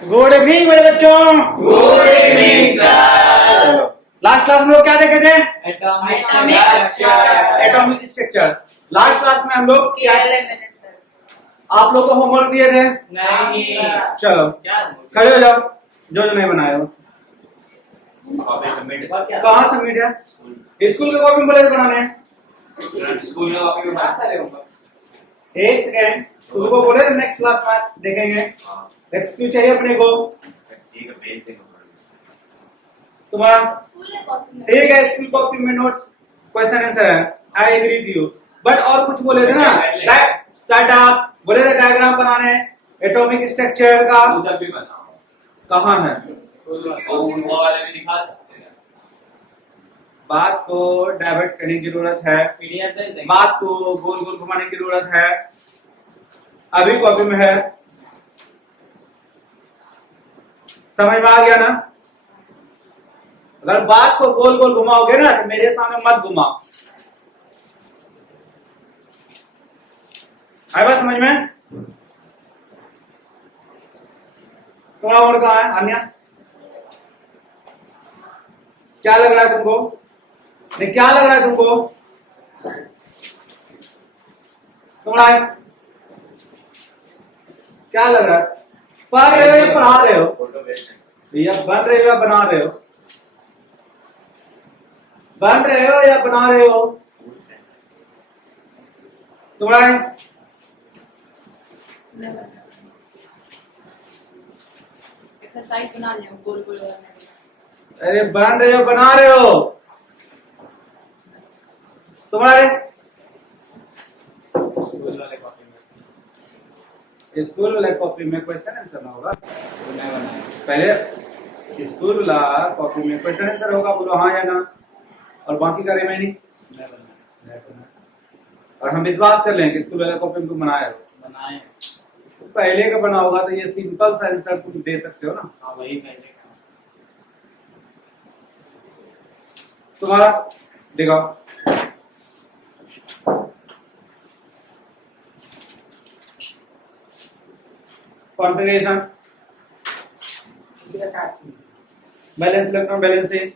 Good evening मेरे बच्चों। Good evening sir. Last class में लोग क्या देखे थे? Atomic atomic structure. Last class में हम लोग क्या आप लोग को होमवर्क दिए थे? नहीं। चलो खड़े हो जाओ जो नहीं बनाए हो। कहाँ सबमिट है? स्कूल के कॉपी बोले बनाने हैं। स्कूल में कॉपी बनाता रहे होगा। एक सेकेंड, तुमको बोले नेक्स्ट क्लास में देखेंगे। एक्सक्यूज चाहिए अपने को। ठीक है, भेज देंगे तुम्हारा ठीक है, स्कूल कॉपी में नोट्स क्वेश्चन आंसर है। I agree with you, but और कुछ बोले थे ना? सेट अप बोले थे, डायग्राम बनाने, एटॉमिक स्ट्रक्चर का। वो सब भी बनाओ। कहाँ है? वो वाले भी दिखा सकते हैं। बात को डाइवर्ट करने की जरूरत है, पीडीएफ दे देंगे। बात को गोल गोल घुमाने की जरूरत है। अभी कॉपी में है, समझ में आ गया ना? अगर बात को गोल गोल घुमाओगे ना तो मेरे सामने मत घुमाओ। आया बात समझ में? थोड़ा और कहा है अन्य? क्या लग रहा है तुमको? नहीं, क्या लग रहा है तुमको? तुम्हारा क्या लग रहा है? पढ़ रहे हो या पढ़ा रहे हो? फोटो भेज देंगे। भैया बन रहे हो या बना रहे हो? बन रहे हो या बना रहे हो? तुम्हारा एक्सरसाइज बना लिया गोल गोल वाला। अरे बन रहे हो बना रहे हो? तुम्हारे स्कूल वाले कॉपी में स्कूल वाले कॉपी में क्वेश्चन आंसर ना होगा? तो मैं बनाया। पहले स्कूल वाला कॉपी में क्वेश्चन आंसर होगा, बोलो हाँ या ना, और बाकी का रिमेनिंग मैं बनाया। और हम विश्वास कर लें कि स्कूल वाले कॉपी में तुम बनाए हो। बनाए। तो पहले का बना होगा तो ये सिंपल सा आंसर तुम दे सकते हो ना। हाँ, वही पहले का। तुम्हारा देखो, कॉन्फ़िगरेशन, बैलेंस इलेक्ट्रॉन बैलेंसिंग,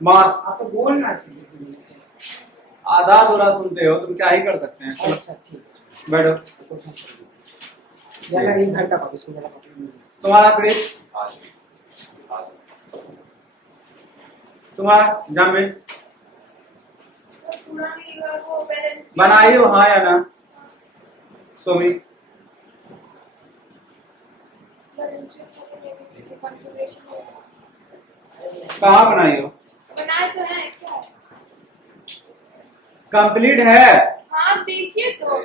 मास। आप तो बोलना चाहिए। आधा थोड़ा सुनते हो, तुम क्या ही कर सकते हैं। चलो अच्छा ठीक बैठो। है। एक घंटा कॉपी स्कूल वाला कॉपी। तुम्हारा क्रिश, आज तुम्हारा जामिल बनाई हो हाँ या ना? सोमी कहाँ बनाई हो? बनाए तो है क्या? कंप्लीट है। हाँ देखिए तो।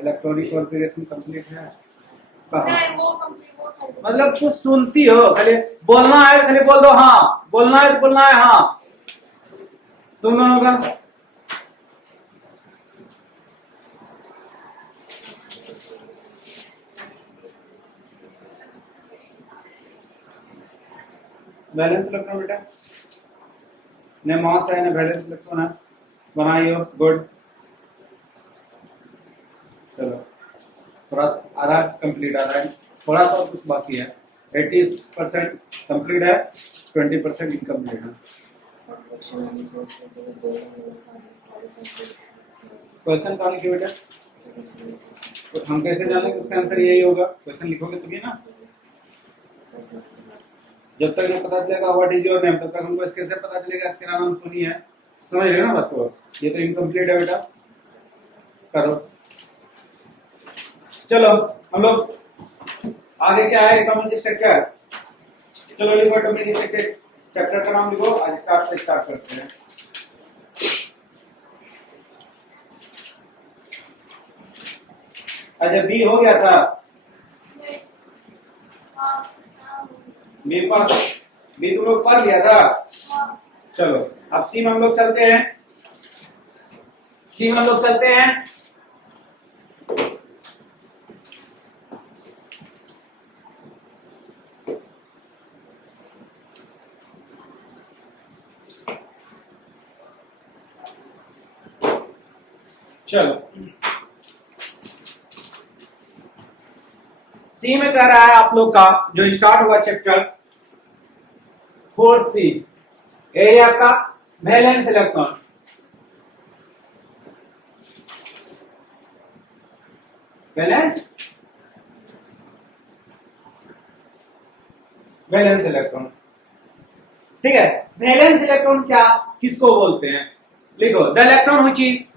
इलेक्ट्रॉनिक कॉन्फ़िगरेशन कंप्लीट है। कहाँ? नहीं वो कंप्लीट वो कर दो। मतलब कुछ सुनती हो, खाली बोलना है, खाली बोल दो हाँ, बोलना है तो बोलना है हाँ। तुम दोनों का बैलेंस इलेक्ट्रॉन बेटा, न मास है न बैलेंस इलेक्ट्रॉन है। बनाइयो, गुड। चलो थोड़ा आधा कंप्लीट आ रहा है, थोड़ा सा कुछ बाकी है। 80% कंप्लीट है, 20% इनकम्प्लीट है। क्वेश्चन कहाँ लिखे बेटा? तो हम कैसे जाने कि उसका आंसर यही होगा? क्वेश्चन लिखोगे तभी ना। जब तक नहीं पता चलेगा व्हाट इज योर नेम, तब तक हमको कैसे पता चलेगा तेरा नाम सोनी है? समझ रहे हो ना बात को? ये तो इनकम्प्लीट है बेटा, करो। चलो हम लोग आगे क्या है? Atomic structure. चलो लिखो एटॉमिक स्ट्रक्चर, चैप्टर का नाम लिखो। आज स्टार्ट करते हैं। अच्छा बी हो गया था? बी पास, बी तुम लोग पढ़ लिया था? चलो अब सी में हम लोग चलते हैं। सी में हम लोग चलते हैं। चलो सी में कह रहा है आप लोग का जो स्टार्ट हुआ चैप्टर 4C, ये आपका वैलेंस इलेक्ट्रॉन। वैलेंस इलेक्ट्रॉन, ठीक है। वैलेंस इलेक्ट्रॉन क्या किसको बोलते हैं, लिखो। The electron which is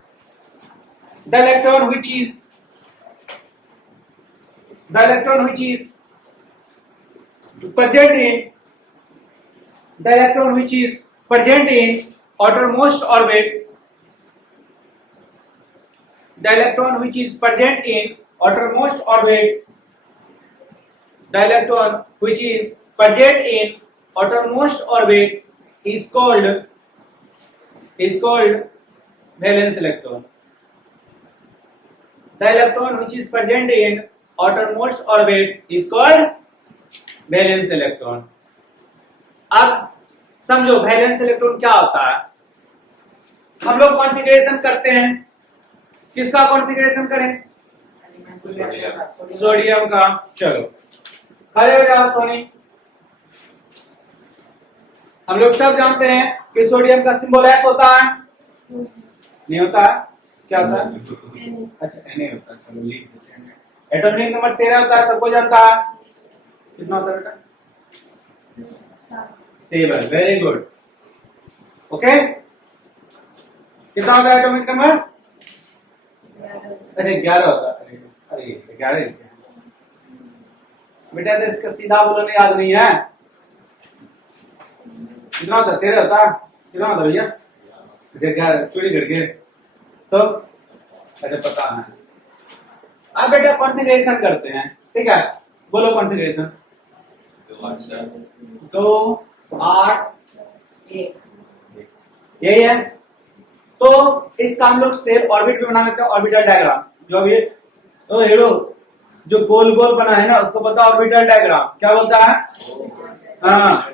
present in outermost orbit, the electron which is present in outermost orbit, the electron which is present in outermost orbit is called valence electron. The electron which is present in outermost orbit is called valence electron. अब समझो valence electron क्या होता है। हम लोग configuration करते हैं, किसका कॉन्फ़िगरेशन करें, सोडियम का। चलो खड़े हो जाओ सोनी। हम लोग सब जानते हैं कि सोडियम का सिंबल एस होता है, नहीं होता है, क्या होता है, अच्छा Na होता है। चलो लिख देते हैं। एटॉमिक नंबर 13 होता है, सबको जानता है। कितना होता है बेटा, 7। Very good, okay. कितना होता है एटॉमिक नंबर, अच्छा 11 होता है। अरे 11 बेटा, तो इसका सीधा बोलो, नहीं याद नहीं है। कितना होता है, 13 होता है। कितना होता है भैया, अच्छा 11 चोरी करके तो, अच्छा पता है। अब बेटा कॉन्फ़िगरेशन करते हैं, ठीक है। बोलो कॉन्फ़िगरेशन। 2 8 1 यही है। तो इसका हम लोग सेल ऑर्बिट भी बना लेते हैं, ऑर्बिटल डायग्राम। जो अभी तो हेरो जो गोल गोल बना है ना, उसको बोलता है ऑर्बिटल डायग्राम। क्या बोलता है, हाँ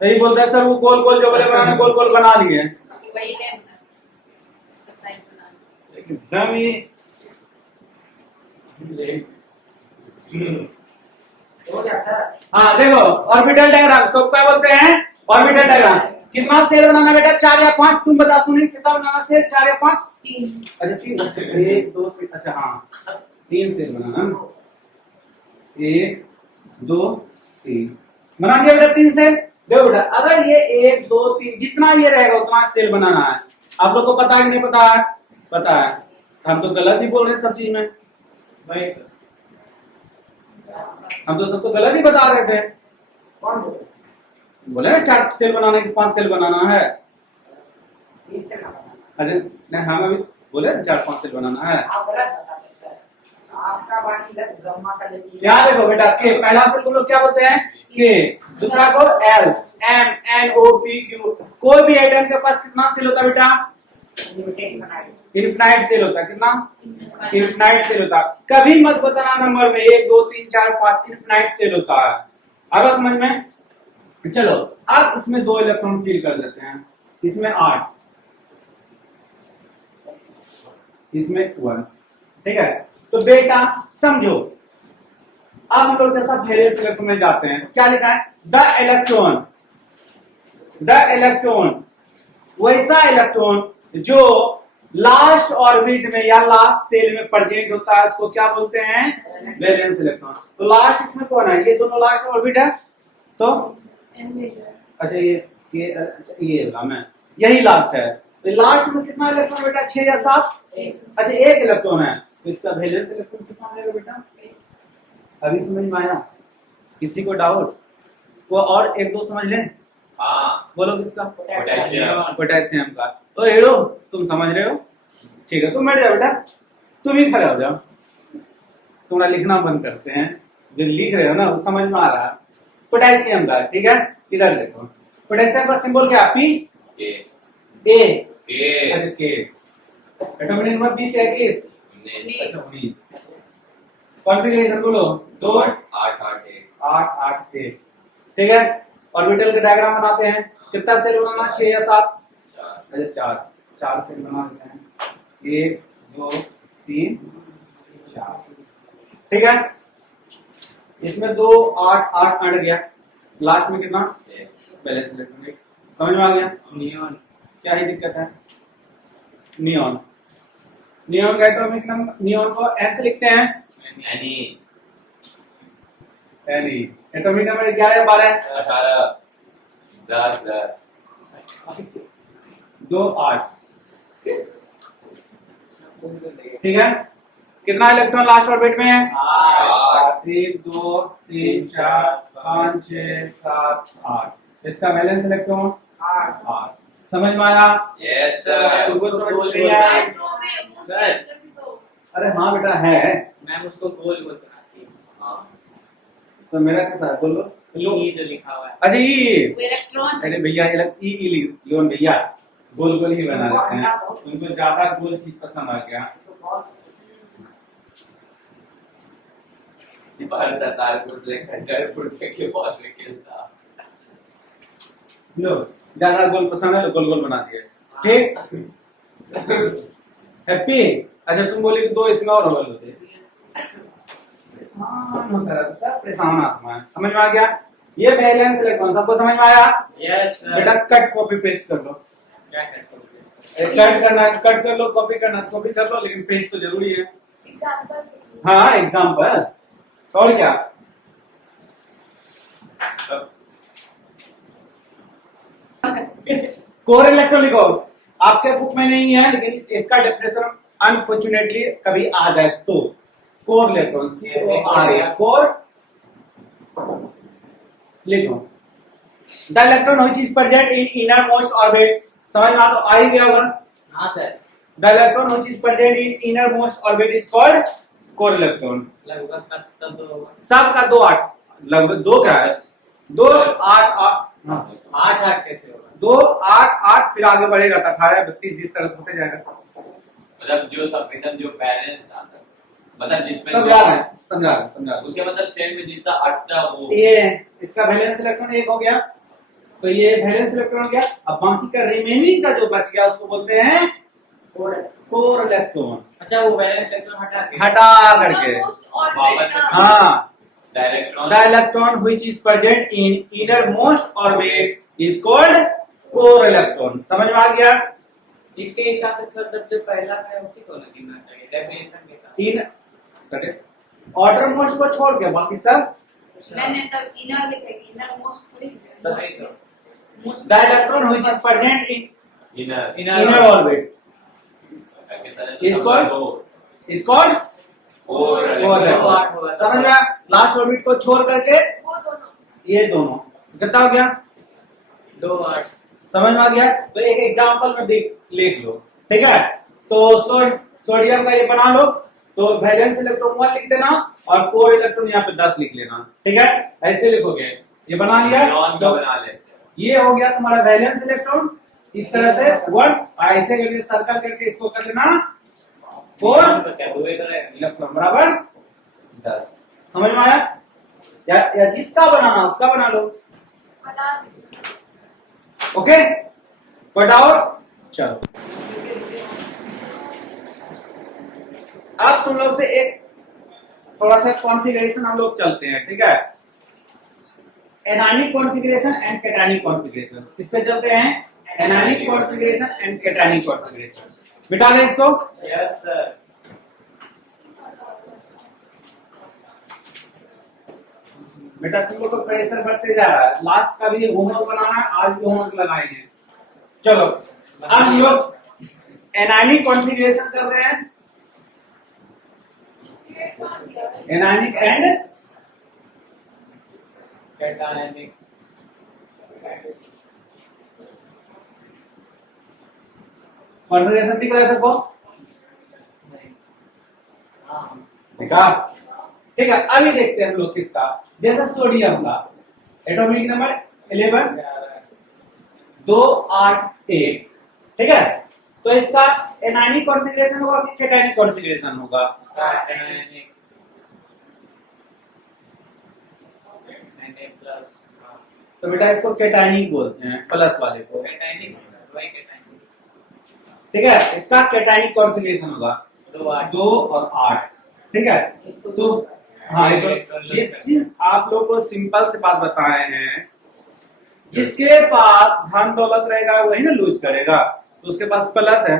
सही बोलता है सर। वो गोल गोल जो बोले बनाने, गोल गोल बना लिए एकदम ही। हो गया सर। हाँ देखो ऑर्बिटल डायग्राम, इसको क्या बोलते हैं, ऑर्बिटल डायग्राम। कितना सेल बनाना बेटा, 4 या 5, तुम बता सुनी कितना बनाना सेल, 4 या 5, 3। अच्छा 3, 1 2 3, अच्छा हाँ 3 सेल बनाना, 1 2 3 बना दिया बेटा 3 सेल। देखो बेटा अगर ये 1 2 3 जितना ये रहेगा उतना सेल बनाना है। आप लोग को पता है कि नहीं पता है, पता है। हम तो गलत ही बोल रहे हैं सब चीज में भाई, हम तो सबको गलत ही बता रहे थे। कौन बोले ना 4 सेल बनाने की 5 सेल बनाना है, 3 से ना बनाना। अच्छा नहीं हम अभी बोले 4-5 सेल बनाना है। आप गलत बताते सर, आपका वाणी इधर गम्मा का लेती है। क्या देखो बेटा, के पहला सेल को लोग क्या बोलते हैं, के। दूसरा को L, M N O P Q. कोई भी एटम के पास कितना सेल होता है बेटा, इनफिनाइट सेल होता है। कितना, इनफिनाइट सेल होता है। कभी मत बताना नंबर में 1 2 3 4 5, इनफिनाइट सेल होता है। आ रहा समझ में। चलो अब इसमें 2 इलेक्ट्रॉन फिल कर देते हैं, इसमें 8, इसमें 1, ठीक है। तो बेटा समझो, अब हम लोग जैसा वैलेंस इलेक्ट्रॉन में जाते हैं, क्या लिखा है, द इलेक्ट्रॉन वैसा इलेक्ट्रॉन जो लास्ट ऑर्बिट में या लास्ट सेल में प्रेजेंट होता है, उसको क्या बोलते हैं, वैलेंस इलेक्ट्रॉन। तो लास्ट इसमें कौन है, ये दोनों लास्ट ऑर्बिट है। तो अच्छा ये मैं यही लास्ट है। तो लास्ट में कितना इलेक्ट्रॉन बेटा, 6 या 7, अच्छा 1 इलेक्ट्रॉन है। तो इसका वैलेंस इलेक्ट्रॉन कितना आएगा बेटा, अभी समझ में आया, किसी को डाउट, वो और 1 2 समझ लें। हाँ बोलो किसका, पोटेशियम का। तो हेरो तुम समझ रहे हो, ठीक है। तुम बैठ जाओ बेटा, तुम ही खड़े हो जाओ, तुम्हारा लिखना बंद करते हैं। जो लिख रहे हो ना वो समझ में आ रहा है। पोटेशियम का, ठीक है। इधर देखो, पोटेशियम का सिंबल क्या, पी ए के। एटॉमिक नंबर 20 है, 21, अच्छा 19। कॉन्फ़िगरेशन बोलो, 2 8 8 1, ठीक है। ऑर्बिटल का डायग्राम बनाते हैं, कितना सेल बनाना, 6 या 7, अच्छा 4 सेल बना देते हैं, 1 2 3 4, ठीक है। इसमें 2 8 8 अड़ गया, लास्ट में कितना बैलेंस इलेक्ट्रॉन। समझ में आ गया? नियॉन। क्या ही दिक्कत है? नियॉन, नियॉन का एटॉमिक नंबर, नियॉन को एन से लिखते हैं, एनी एनी। Atomic number 11 12 18 10 10 2 8। ठीक है, कितना इलेक्ट्रॉन लास्ट ऑर्बिट में है? 1 2 3 4 5 6 7 8। इसका वैलेंस इलेक्ट्रॉन 8। समझ में आया? Yes sir. तुमको समझ में नहीं आया? सर अरे हाँ बेटा है, मैम उसको गोल गोल बनाती है। हां तो मेरा कैसा है बोलो? ये जो लिखा हुआ है अच्छा ये, इलेक्ट्रॉन अरे भैया लोन भैया गोल गोल ही बना रखे हैं, उनको ज्यादा गोल चीज पसंद आ गया। भारत तारपुर से खंडरपुर के बॉस से खेलता। लो ज्यादा गोल पसंद है तो गोल गोल बना दिए। ठीक, हैप्पी। अच्छा तुम बोले कि 2 इसमें और होल होते, परेशान होता है सब, परेशान आत्मा है। समझ में आ गया? ये बैलेंस इलेक्ट्रॉन सबको समझ में आया? Yes sir. बेटा कट कॉपी पेस्ट कर लो। क्या करते हो? कट करना कट कर लो, कॉपी करना कॉपी कर लो, लेकिन पेस्ट तो जरूरी है। एग्जांपल हाँ एग्जाम्पल, और क्या? कोर इलेक्ट्रॉन लिखो, आपके बुक में नहीं है लेकिन इसका डेफिनेशन अनफॉर्चुनेटली कभी आ जाए तो। कोर इलेक्ट्रॉन COR, कोर लिखो। The electron which is present in inner most orbit. समझ में तो आ ही गया होगा। हाँ sir. The electron which is present in inner most orbit is called core electron. लगभग तब तो होगा। सबका 2 8, लगभग 2 क्या है 2 8 8 8 8 कैसे होगा? 2 8 8 फिर आगे बढ़ेगा तो 18 32 जिस तरह से होते जाएगा। मतलब जो सब एकदम जो बैलेंस आता, मतलब जिसमें समझा रहे हैं, समझा रहे हैं, समझा रहे हैं। उसके मतलब सेल में जितना अटता वो ये इसका वैलेंस इलेक्ट्रॉन 1 हो गया, तो ये वैलेंस इलेक्ट्रॉन हो गया। अब बाकी का रिमेनिंग का जो बच गया उसको बोलते हैं कोर इलेक्ट्रॉन। अच्छा वो वैलेंस इलेक्ट्रॉन हटा के हटा करके, मोस्ट ऑर्बिट वापस का हाँ। डायरेक्ट्रॉन The electron which is present in innermost orbit is called core electron। समझ में आ गया? इसके हिसाब से सर जब जो पहला है उसी को ना गिनना चाहिए डेफिनेशन के साथ। इन ऑर्डर मोस्ट को छोड़ के बाकी सब। मैंने तब इनर लिखेगी, इनर मोस्ट थोड़ी है। Most The electron which is present in inner inner orbit is called और core electron। समझ में? लास्ट ऑर्बिट को छोड़ करके वो दोनों ये दोनों कितना हो गया? 2 8। समझ में आ गया? तो एक एग्जांपल में लिख लो। ठीक है, तो सोडियम का ये बना लो, तो वैलेंस इलेक्ट्रॉन 1 लिख देना और कोर इलेक्ट्रॉन यहाँ पे 10 लिख लेना। ठीक है, ऐसे लिखोगे। ये बना लिया, नियॉन का बना लेते हैं। ये हो गया तुम्हारा वैलेंस इलेक्ट्रॉन। इस तरह से 1 ऐसे करके सर्कल करके इसको कर लेना कोर क्या हुए तो रहेगा। इलेक्ट्रॉन बराबर 10। समझ में आया? या जिसका बनाना उसका बना लो। हटा ओके, बताओ। चलो अब तुम लोग से एक थोड़ा सा कॉन्फ़िगरेशन हम लोग चलते हैं। ठीक है, anionic configuration and cationic configuration, इस पे चलते हैं। Anionic configuration and cationic configuration, मिटा लें इसको। Yes sir. बेटा तुम लोग को प्रेशर बढ़ते जा रहा है, लास्ट का भी होमवर्क बनाना है, आज भी होमवर्क लगाएंगे। चलो अब हम लोग एनायनिक कॉन्फ़िगरेशन कर रहे हैं, एनायनिक एंड कैटायनिक। कॉन्फ़िगरेशन दिख रहा है सबको? हाँ देखा? ठीक है, अभी देखते हैं हम लोग किसका। जैसे सोडियम का एटॉमिक नंबर 11 2 8 1। ठीक है, तो इसका एनायनिक कॉन्फ़िगरेशन होगा कि कैटायनिक कॉन्फ़िगरेशन होगा? Cationic plus. तो बेटा इसको कैटायनिक बोलते हैं, प्लस वाले को। कैटायनिक वही कैटायनिक। ठीक है, इसका कैटायनिक कॉन्फ़िगरेशन होगा 2 8 2 और 8। ठीक है, तो हाँ एक तो इलेक्ट्रॉन लूज जिस करता चीज आप लोग को सिंपल से बात बताए हैं, जिसके पास धन दौलत रहेगा वही ना लूज करेगा, तो उसके पास प्लस है,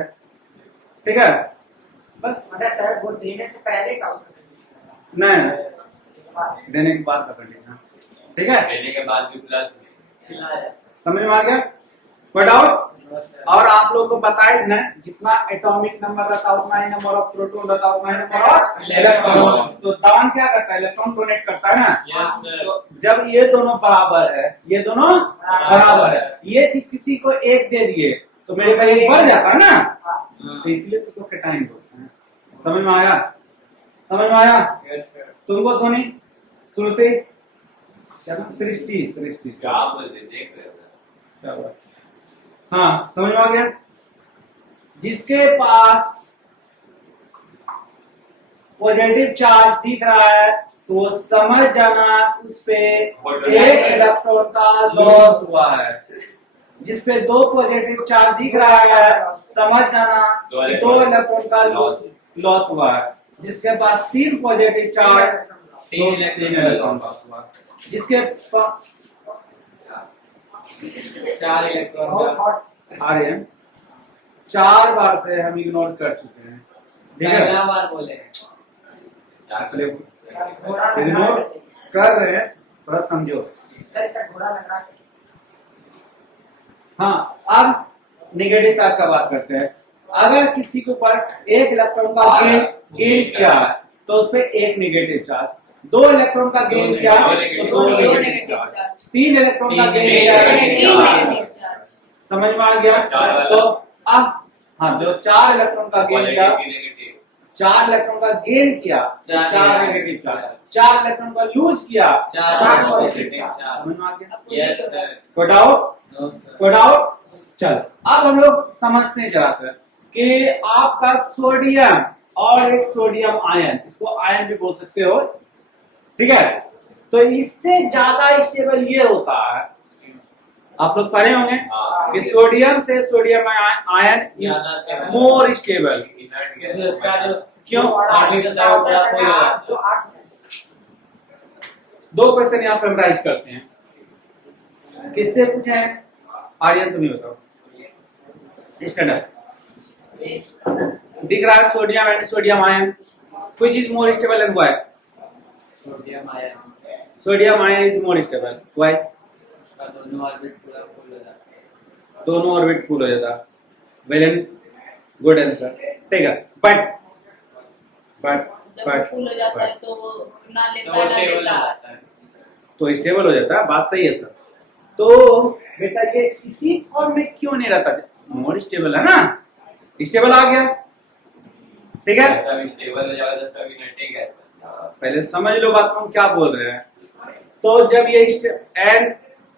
ठीक है। बस मतलब सर वो देने से पहले का उसका कंडीशन करना नहीं है। देने के बाद का कंडीशन, ठीक है। देने के बाद भी प्लस में चिल्लाया समझ में आ गया? कोई डाउट? और आप लोग को पता है ना, जितना एटॉमिक नंबर रहता है उतना ही नंबर ऑफ प्रोटॉन रहता है, उतना ही नंबर ऑफ इलेक्ट्रॉन। तो दान क्या करता है? इलेक्ट्रॉन डोनेट करता है ना। यस सर तो जब ये दोनों बराबर है, ये दोनों बराबर है, ये चीज किसी को एक दे दिए तो मेरे पास एक बढ़ जाता है ना, तो इसलिए उसको कैटाइन बोलते हैं। समझ में आया? समझ में आया? यस सर तुमको सोनी सुनते क्या नाम? सृष्टि सृष्टि क्या बोलते देख रहे हो क्या हुआ? हाँ समझ में आ गया। जिसके पास पॉजिटिव चार्ज दिख रहा है तो वो समझ जाना उस पे एक इलेक्ट्रॉन का लॉस हुआ है। जिस पे दो पॉजिटिव चार्ज दिख रहा है समझ जाना कि दो इलेक्ट्रॉन का लॉस हुआ है। जिसके पास तीन पॉजिटिव चार्ज तीन इलेक्ट्रॉन लॉस हुआ। जिसके पास 4 इलेक्ट्रॉन का आ रहे हैं, 4 बार से हम इग्नोर कर चुके हैं, ठीक है। पहला बार बोले इसलिए इग्नोर कर रहे हैं, थोड़ा समझो। सर सर घोड़ा लग रहा है। हाँ अब नेगेटिव चार्ज का बात करते हैं। अगर किसी के ऊपर एक इलेक्ट्रॉन का गेन किया है तो उस पर एक नेगेटिव चार्ज, दो इलेक्ट्रॉन का गेन किया तो दो नेगेटिव चार्ज, तीन इलेक्ट्रॉन का गेन किया तीन नेगेटिव चार्ज। समझ में आ गया? तो अब हाँ जो 4 इलेक्ट्रॉन का गेन किया, नेगेटिव 4 इलेक्ट्रॉन का गेन किया चार 4 नेगेटिव चार्ज, 4 इलेक्ट्रॉन का लूज किया चार 4 पॉजिटिव पॉजिटिव चार्ज। चार्ज। समझ में आ गया? यस सर कोई डाउट? नो सर कोई डाउट? चल अब हम लोग समझते हैं जरा सर कि आपका सोडियम और एक सोडियम आयन, इसको आयन भी बोल सकते हो, ठीक है। तो इससे ज्यादा स्टेबल ये होता है, आप लोग पढ़े होंगे कि सोडियम से sodium ion is more stable. Inert क्योंकि गैस उसका जो क्यों? ऑर्बिटल साइड बड़ा फुल हो जाता है। तो 8 दो क्वेश्चन यहाँ पे मेमोराइज करते हैं। किससे पूछे हैं? आर्यन तुम्हें बताओ। स्टैंडर्ड दिख रहा है sodium and sodium ion, which is more stable and why? Sodium ion sodium ion is more stable, why? उसका दोनों ऑर्बिट पूरा फुल हो जाता है। दोनों ऑर्बिट फुल हो जाता। वेल एंड गुड आंसर, ठीक है। बट जब वो फुल हो जाता है तो वो ना तो लेता वो ना स्टेबल हो देता। जाता है। तो स्टेबल हो जाता है, बात सही है सर। तो बेटा ये इसी फॉर्म में क्यों नहीं रहता? मोर स्टेबल है ना, स्टेबल आ गया, ठीक है। ऐसा भी स्टेबल हो जाएगा तो सब इनर्ट गैस पहले समझ लो बात को हम क्या बोल रहे हैं। तो जब ये एन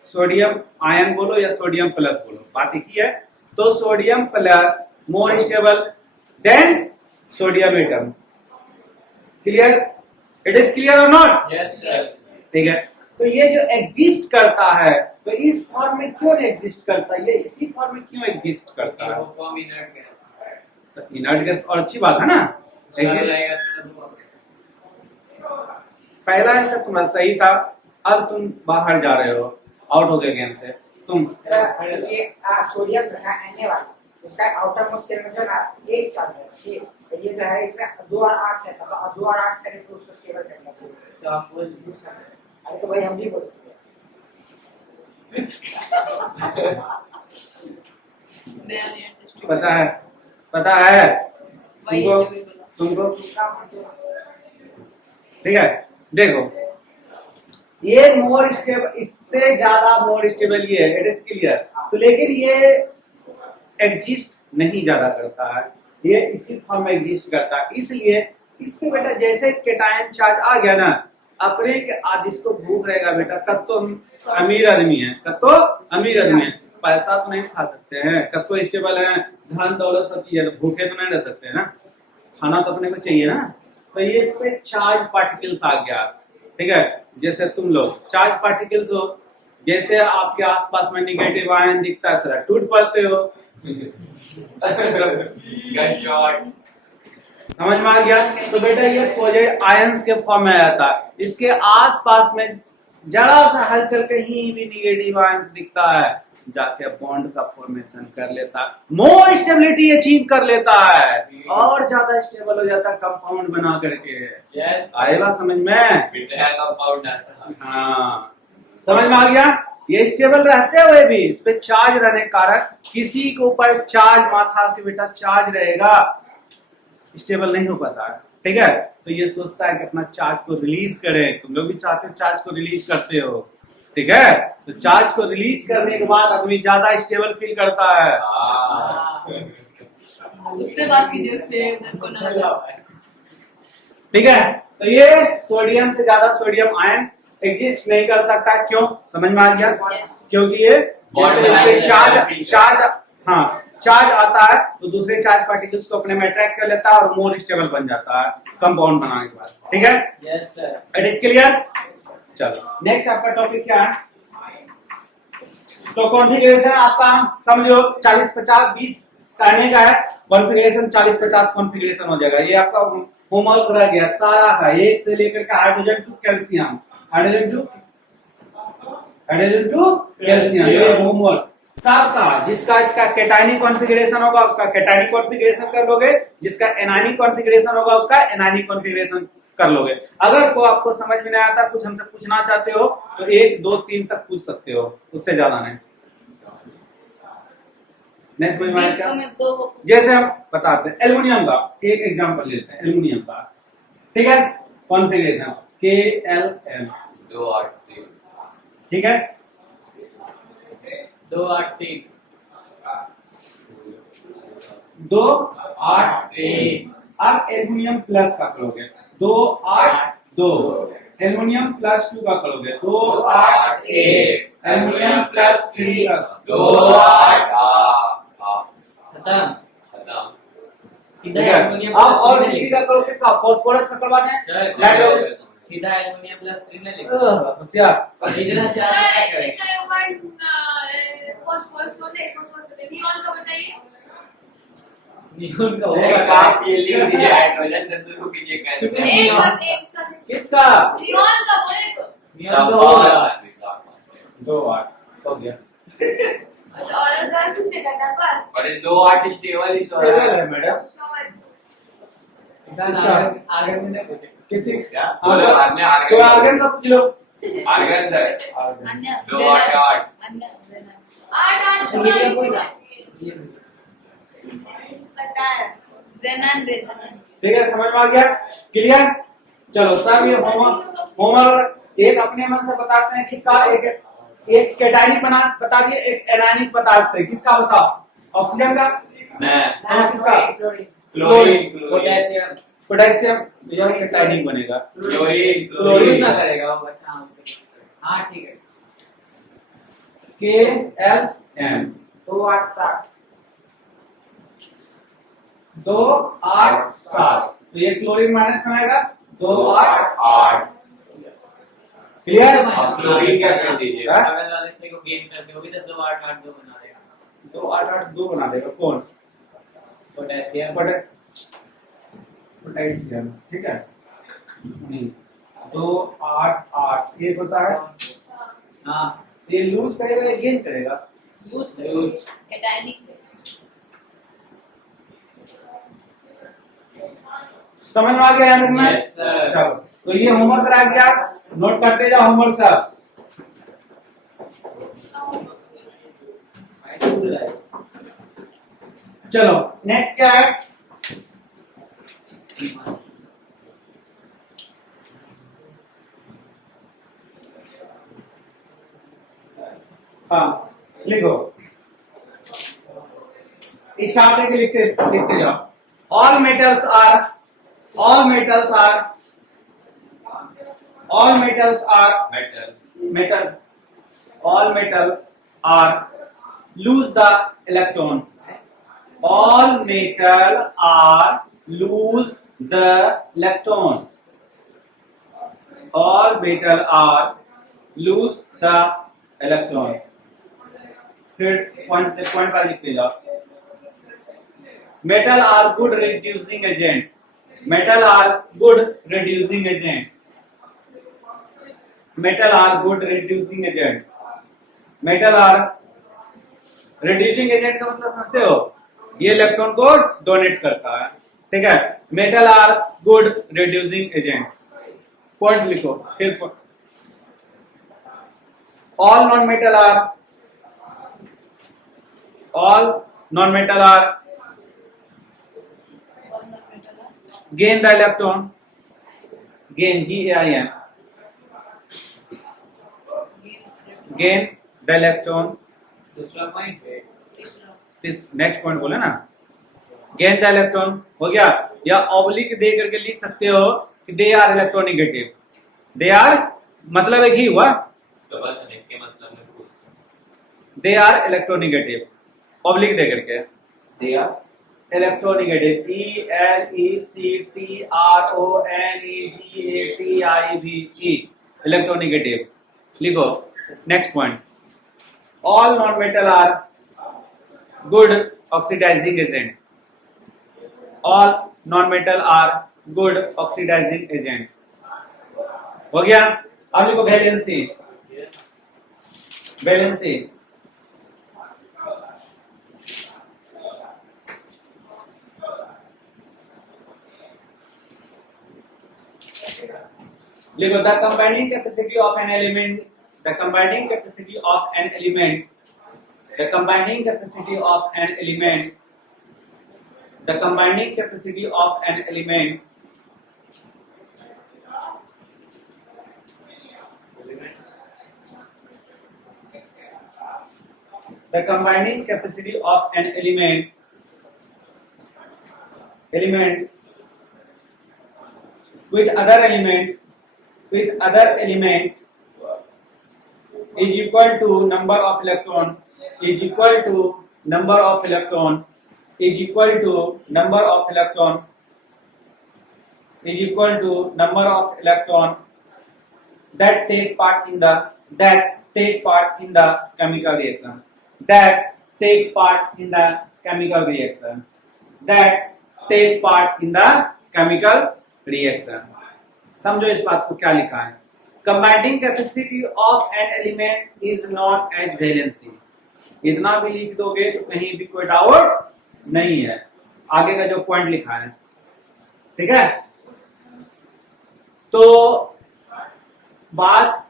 सोडियम आयन बोलो या सोडियम प्लस बोलो, बात एक ही है। तो sodium plus more stable then sodium atom. Clear? It is clear और नॉट? यस सर ठीक है। तो ये जो एग्जिस्ट करता है तो इस फॉर्म में क्यों एग्जिस्ट करता है? ये इसी फॉर्म में क्यों एग्जिस्ट करता है? वो form inert gas inert gas और अच्छी बात है ना, एग्जिस्ट। रहेगा तो पहला आंसर तुम्हारा सही था, अब तुम बाहर जा रहे हो, आउट हो गए गेम से तुम। सर ये सोडियम जो है Na वाला, उसका आउटर मोस्ट शेल में जो ना एक चार्ज है, ये जो है इसमें 2 और 8 है, तो 2 और 8 करें तो उसको स्टेबल करना चाहिए। तो आप बोल अरे तो भाई हम भी बोलते नया नया टेस्ट पता है, पता है वही तुमको, तभी बोला। तुमको, हैं। ठीक है। देखो ये मोर स्टेबल, इससे ज्यादा मोर स्टेबल ये है, इट इज क्लियर। तो लेकिन ये एग्जिस्ट नहीं ज्यादा करता है, ये इसी फॉर्म में एग्जिस्ट करता है। इसलिए इसके बेटा जैसे केटायन चार्ज आ गया ना, अपने के आज इसको भूख रहेगा बेटा, कब तो हम अमीर आदमी है, कब तो अमीर आदमी है, पैसा तो नहीं खा सकते हैं, कब तो स्टेबल है, धन दौलत सब चीज है, तो भूखे तो नहीं रह सकते हैं ना, खाना तो अपने को चाहिए ना। तो ये इससे चार्ज पार्टिकल्स आ गया, ठीक है। जैसे तुम लोग चार्ज पार्टिकल्स हो, जैसे आपके आसपास में निगेटिव आयन दिखता है सर टूट पड़ते हो। गन शॉट समझ में आ गया? तो बेटा ये पॉजिटिव आयंस के फॉर्म में आता है। इसके आसपास में जरा सा हलचल कहीं भी निगेटिव आयंस दिखता है, जाके बॉन्ड का फॉर्मेशन कर लेता है, मोर स्टेबिलिटी अचीव कर लेता है और ज्यादा स्टेबल हो जाता है कंपाउंड बना करके। यस आएगा समझ में? बिटहा कंपाउंड आता है। हाँ, समझ में आ गया? ये स्टेबल रहते हुए भी इस पे चार्ज रहने के कारण किसी के ऊपर चार्ज माथा के बेटा चार्ज रहेगा, स्टेबल नहीं हो पाता है। ठीक है, तो ये सोचता है कि अपना चार्ज को रिलीज करें। तुम लोग भी चाहते हो चार्ज को रिलीज करते हो, ठीक है? तो चार्ज को रिलीज करने के बाद आदमी ज्यादा स्टेबल फील करता है। उससे बात कीजिए, उससे को ना। ठीक है, तो ये सोडियम से ज्यादा सोडियम आयन एग्जिस्ट नहीं कर सकता। क्यों? समझ में आ गया? क्योंकि ये चार्ज आता है तो दूसरे चार्ज पार्टिकल्स को अपने में अट्रैक्ट कर लेता है और मोर स्टेबल बन जाता है कंपाउंड बनाने के बाद। ठीक है? Yes sir. It is clear? चलो नेक्स्ट आपका टॉपिक क्या है? तो कॉन्फ़िगरेशन आपका समझो 40-50-20 करने का है। कॉन्फ़िगरेशन 40-50 कॉन्फ़िगरेशन हो जाएगा। ये आपका होमवर्क रह गया सारा का, एक से लेकर के hydrogen to calcium, hydrogen to calcium, ये होमवर्क सबका। जिसका इसका कैटायनिक कॉन्फ़िगरेशन होगा उसका कैटायनिक कॉन्फ़िगरेशन कर लोगे, जिसका एनायनिक कॉन्फ़िगरेशन होगा उसका एनायनिक कॉन्फ़िगरेशन कर लोगे। अगर को आपको समझ में नहीं आता, कुछ हमसे पूछना चाहते हो तो 1 2 3 तक पूछ सकते हो, उससे ज्यादा नहीं। नेक्स्ट समझ में आया क्या? जैसे हम बताते हैं एल्युमिनियम का एक एग्जांपल लेते हैं, एल्युमिनियम का। ठीक है, कॉन्फ़िगरेशन KLM 2 8 3। ठीक है, 2 8 3 2 8 3। अब एल्युमिनियम प्लस का करोगे 2 8 2, एल्युमिनियम प्लस 2 का करोगे 2 8 1, एल्युमिनियम प्लस 3 का 2 8 खत्म। खत्म। सीधा ठीक है। एल्युमिनियम अब प्लस और 3 किसी का करोगे फास्फोरस का करवाना है। सर सीधा एल्युमिनियम प्लस 3 ले लो। होशियार। इतना चार्ज क्या करेगा? नियॉन का बताइए। नियॉन का एक होगा काम ये लिख दीजिए हाइड्रोजन से शुरू कीजिए कैसे। एक बात एक किसका? नियॉन का बोले तो नियॉन का होगा। 2 8 हो गया। और अगर किसने करना पर अरे 2 8 स्टेबल ही सो स्टेबल है मैडम। आगे में नहीं पूछे। किसी क्या? बोलो, अन्य आर्गन। तो आर्गन का पूछ लो। आर्गन सर अन्य 2 8 8। अन्य 8 तो ये कोई ना। पता है जेनन रेजन। ठीक है, समझ में आ गया? क्लियर? चलो सब ये होमवर्क एक अपने मन से बताते हैं। किसका? एक कैटायनिक बता दिए, एक एनायनिक बताते हैं। किसका बताओ? ऑक्सीजन का? मैं किसका? Chlorine potassium. पोटेशियम। यह कैटायनिक बनेगा। क्लोरीन यूज ना करेगा वो बस। हाँ ठीक है। KLM 2 8 7 2 8 7। तो ये क्लोरीन माइनस बनाएगा 2 8 8। क्लियर? अब क्लोरीन क्या कर दीजिए? हाँ? सेवन वाले से को गेन कर दोगे तो 2 8 8 2 बना देगा। 2 8 8 2 बना देगा। कौन? पोटेशियम। पोटेशियम। ठीक है, 19 2 8 8 ये होता है। हाँ ये लूज करेगा या गेन करेगा? लूज कैटायनिक समझ में आ गया यार में? Yes, sir. चलो तो ये होमवर्क रह गया, नोट करते जाओ होमवर्क सब। चलो नेक्स्ट क्या है? हाँ लिखो, स्टार्ट के लिखते लिखते जाओ। All metals are metal. All metal are lose the electron. All metal are lose the electron. All metal are lose the electron. फिर पॉइंट से पॉइंट पर लिखते जाओ। Metal are good reducing agent. Metal are good reducing agent, metal are good reducing agent, metal are reducing agent का मतलब समझते हो, ये इलेक्ट्रॉन को डोनेट करता है, ठीक है। Metal are good reducing agent, point लिखो फिर। All non metal are, all non metal are gain the electron, gain GAIN, gain the electron, दूसरा पॉइंट है this next point बोले ना, gain the electron हो गया, या ऑब्लिक दे करके लिख सकते हो कि they are electronegative, they are मतलब एक ही हुआ, तो बस अनेक के मतलब में पूछते they are electronegative, ऑब्लिक दे करके they are electronegative, electronegative, electronegative लिखो। Next point, all non metal are good oxidising agent, all non metal are good oxidising agent, हो गया। अब लिखो वैलेंसी, वैलेंसी लिखो, the combining capacity of an element, the combining capacity of an element, the combining capacity of an element, the combining capacity of an element, the combining capacity of an element with other element is equal to number of electron, is equal to number of electron, is equal to number of electron, is equal to number of electron that take part in the chemical reaction, that take part in the chemical reaction, that take part in the chemical reaction। समझो इस बात को क्या लिखा है, combining capacity of an element is known as valency, इतना भी लिख दोगे तो कहीं भी कोई डाउट नहीं है, आगे का जो पॉइंट लिखा है, ठीक है। तो बात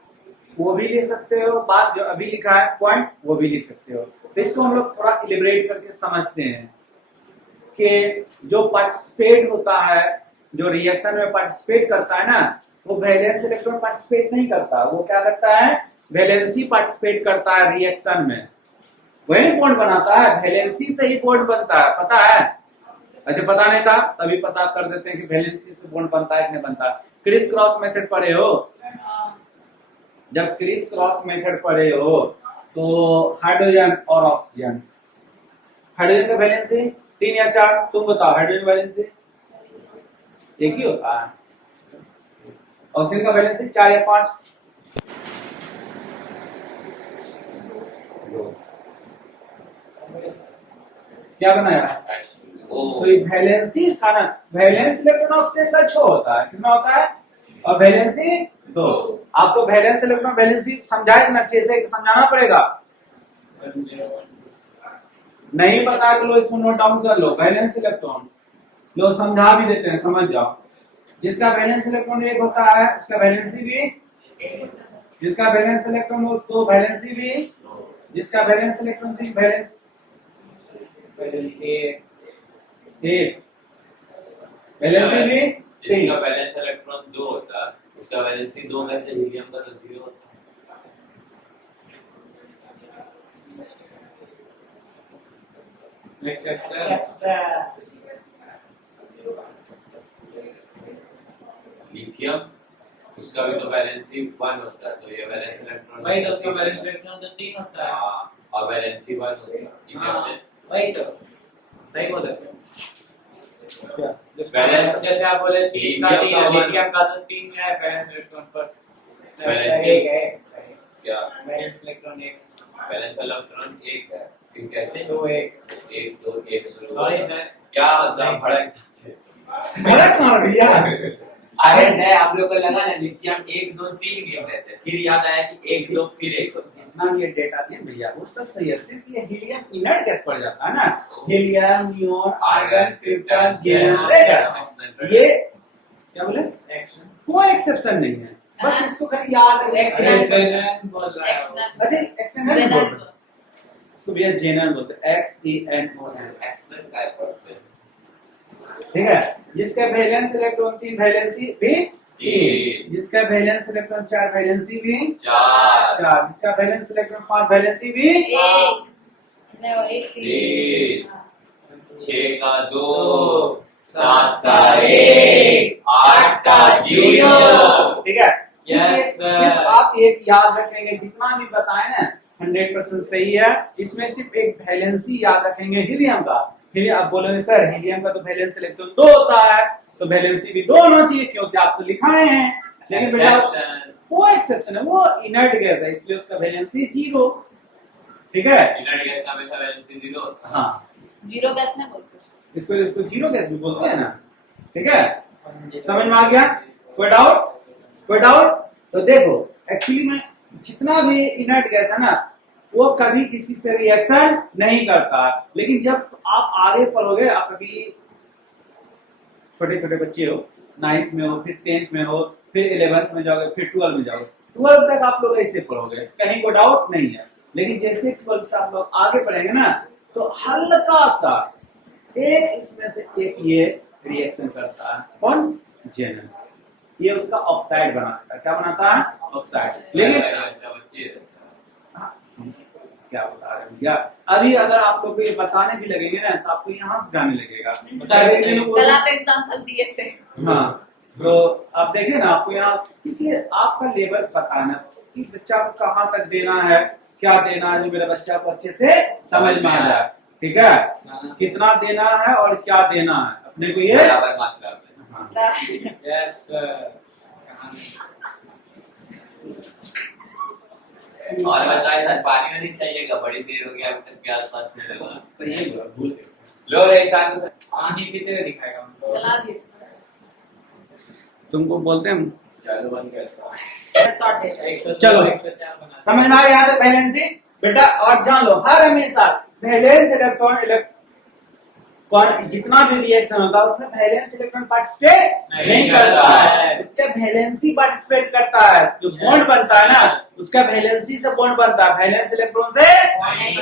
वो भी लिख सकते हो, बात जो अभी लिखा है पॉइंट वो भी लिख सकते हो। तो इसको हम लोग थोड़ा इलिब्रेट करके समझते हैं कि जो पार्टिसिपेट होता है, जो रिएक्शन में पार्टिसिपेट करता है ना, वो वैलेंस इलेक्ट्रॉन पार्टिसिपेट नहीं करता, वो क्या करता है, वैलेंसी पार्टिसिपेट करता है रिएक्शन में, वही बॉन्ड बनाता है, वैलेंसी से ही बॉन्ड बनता है, पता है। अच्छा पता नहीं था, तभी पता कर देते हैं कि वैलेंसी से बॉन्ड बनता है कि नहीं बनता। क्रिस क्रॉस मेथड पढ़े हो, जब क्रिस क्रॉस मेथड पढ़े हो तो हाइड्रोजन और ऑक्सीजन, हाइड्रोजन का वैलेंसी 3 या 4, तुम बताओ हाइड्रोजन वैलेंसी एक ही होता है, ऑक्सीजन का वैलेंसी 4 या 5, क्या बनाया है? तो वैलेंसी स्थान, वैलेंस इलेक्ट्रॉन ऑक्सीजन का 6 होता है, कितना होता है, और वैलेंसी 2। आपको वैलेंस इलेक्ट्रॉन वैलेंसी समझाए ना, अच्छे से समझाना पड़ेगा, नहीं पता तो लो इसको नोट डाउन कर लो, वैलेंस इलेक्ट्रॉन लो समझा भी देते हैं, समझ जाओ। जिसका वैलेंस इलेक्ट्रॉन 1 होता है उसका वैलेंसी भी, जिसका वैलेंस इलेक्ट्रॉन हो तो वैलेंसी भी, जिसका वैलेंस इलेक्ट्रॉन 3 वैलेंस एक वैलेंसी भी, जिसका वैलेंस इलेक्ट्रॉन 2 होता है उसका वैलेंसी 2 में से हीलियम का तो 0 होता है। लिथियम उसका भी तो वैलेंसी 1 होता है, तो ये वैलेंस इलेक्ट्रॉन वही तो उसका वैलेंस इलेक्ट्रॉन तो 3 होता है, हाँ, और वैलेंसी 1 होता है, ये कैसे? वही तो सही बोल रहे हो। वैलेंस जैसे आप बोले 3 का लिथियम का तो 3 में है वैलेंस इलेक्ट्रॉन पर, वैलेंसी एक है क्या? वैलेंस इलेक्ट्रॉन एक, वैलेंस इलेक्ट्रॉन 1 है, फिर कैसे? 2 1 1 2 1 शुरू सॉरी सर, क्या भड़क जाते हैं। गलत मार भैया। अरे नहीं, आप लोग को लगा ना लिथियम 1 2 3 गेम रहते हैं, फिर याद आया कि 1 2 फिर 1 2। जितना ये डेटा दिए भैया वो सब सही है, सिर्फ ये हीलियम इनर्ट गैस पड़ जाता है ना, helium, neon, argon, krypton, generator, ये क्या बोले, कोई एक्सेप्शन नहीं है, बस इसको खाली याद रखना। External बोल रहा है External अच्छा एक्सटर्नल Xenon बोलते हैं, इसको भैया जेनरल बोलते हैं, XENON, एक्सलेंट का पढ़ते हैं। ठीक है। जिसका वैलेंस इलेक्ट्रॉन 3 वैलेंसी भी 3, जिसका वैलेंस इलेक्ट्रॉन 4 वैलेंसी भी 4, 4, जिसका वैलेंस इलेक्ट्रॉन 5 वैलेंसी भी एक नहीं एक 3, हाँ। 6 का 2, 7 का 1, 8 का 0। ठीक है। Yes, सिर्फ sir. सिर्फ आप एक याद रखेंगे, जितना भी बताए ना 100% सही है, इसमें सिर्फ एक वैलेंसी याद रखेंगे हीलियम का। हीलियम आप बोलोगे सर हीलियम का तो वैलेंस इलेक्ट्रॉन 2 होता है, तो वैलेंसी भी 2 होना चाहिए क्योंकि आप तो लिखाए हैं, लेकिन बेटा एक्सेप्शन, वो एक्सेप्शन है, वो इनर्ट गैस है इसलिए उसका वैलेंसी 0। ठीक है। इनर्ट गैस का हमेशा वैलेंसी 0 होता है। हाँ, जीरो गैस नहीं बोलते उसको। इसको जीरो गैस भी बोलते हैं ना। ठीक है, समझ में आ गया? कोई डाउट? कोई डाउट? तो देखो एक्चुअली में जितना भी इनर्ट गैस है ना वो कभी किसी से रिएक्शन नहीं करता, लेकिन जब आप आगे पढ़ोगे, आप अभी छोटे छोटे बच्चे हो, 9th में हो, फिर 10th में हो, फिर 11th में जाओगे, फिर 12 में जाओगे, 12 तक आप लोग ऐसे पढ़ोगे, कहीं को डाउट नहीं है। लेकिन जैसे 12 से आप लोग आगे पढ़ेंगे ना तो हल्का सा एक इसमें से एक ये रिएक्शन करता है, कौन? जेनन, ये उसका ऑक्साइड बनाता है। क्या बनाता है? ऑक्साइड। लेकिन हाँ, क्या बता रहे हैं भैया, अभी अगर आप लोग को ये बताने भी लगेंगे ना तो आपको यहाँ से जाने लगेगा। शायद एक दिन कल आप एग्जाम्पल दिए थे। हाँ, तो आप देखें ना, आपको यहाँ इसलिए आपका लेवल पता ना कि बच्चा को कहाँ तक देना है, क्या देना है, जो मेरा बच्चा को अच्छे से समझ में आ जाए। ठीक है, कितना देना है और क्या देना है अपने को, ये बराबर मात्रा में। हाँ। यस और बताइए सर, पानी में नहीं चाहिएगा, बड़ी देर हो गया अभी तक के आसपास में लगा। सही है, भूल गए। लो रे शाम को पानी पीते हुए दिखाएगा हमको। चला दिए। तुमको बोलते हैं चालू बंद कर। चलो। 104 बना। समझ में आ गया था वैलेंसी बेटा? और जान लो हर हमेशा वैलेंस इलेक्ट्रॉन जितना भी रिएक्शन होता है उसमें वैलेंस इलेक्ट्रॉन पार्टिसिपेट नहीं करता है, उसका वैलेंसी पार्टिसिपेट करता है। जो बॉन्ड बनता है ना उसका वैलेंसी से बॉन्ड बनता है, वैलेंस इलेक्ट्रॉन से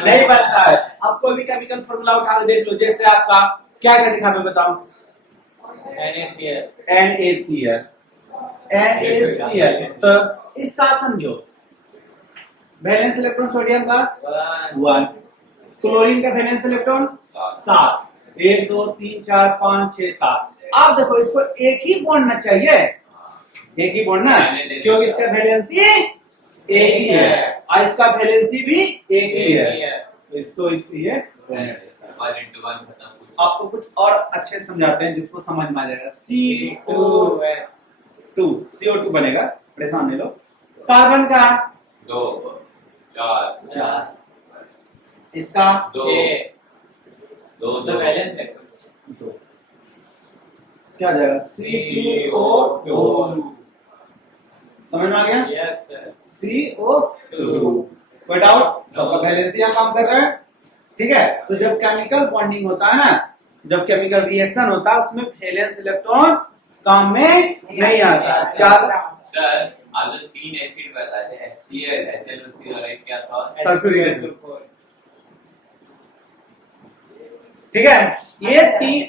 नहीं बनता है। अब कोई भी केमिकल फॉर्मूला उठा के देख लो, जैसे आपका क्या क्या लिखा मैं बताऊं, NaCl, तो इसका समझो वैलेंस इलेक्ट्रॉन सोडियम का 1, क्लोरीन का वैलेंस इलेक्ट्रॉन 7, 1 2 3 4 5 6 7। आप देखो इसको एक ही बॉन्ड ना चाहिए, एक ही बॉन्ड ना, क्योंकि इसका वैलेंसी एक ही है और इसका वैलेंसी भी एक ही है, तो इसको ये 1 into 1 खत्म। आपको कुछ और अच्छे समझाते हैं जिसको समझ में आ जाएगा। CO2 बनेगा, परेशान नहीं लो। कार्बन का 2 4 4, इसका 2 2 तो बैलेंस इलेक्ट्रॉन 2, क्या आ जाएगा? CO2। समझ में आ गया? Yes sir. CO2। कोई डाउट? सबका वैलेंसी यहाँ काम कर रहा है। ठीक है, तो जब केमिकल बॉन्डिंग होता है ना, जब केमिकल रिएक्शन होता है उसमें वैलेंस इलेक्ट्रॉन काम में नहीं आता। क्या सर? आज 3 एसिड बताए थे, HCl, HNO3 और एक क्या था? Sulphuric acid. ठीक है, ये 3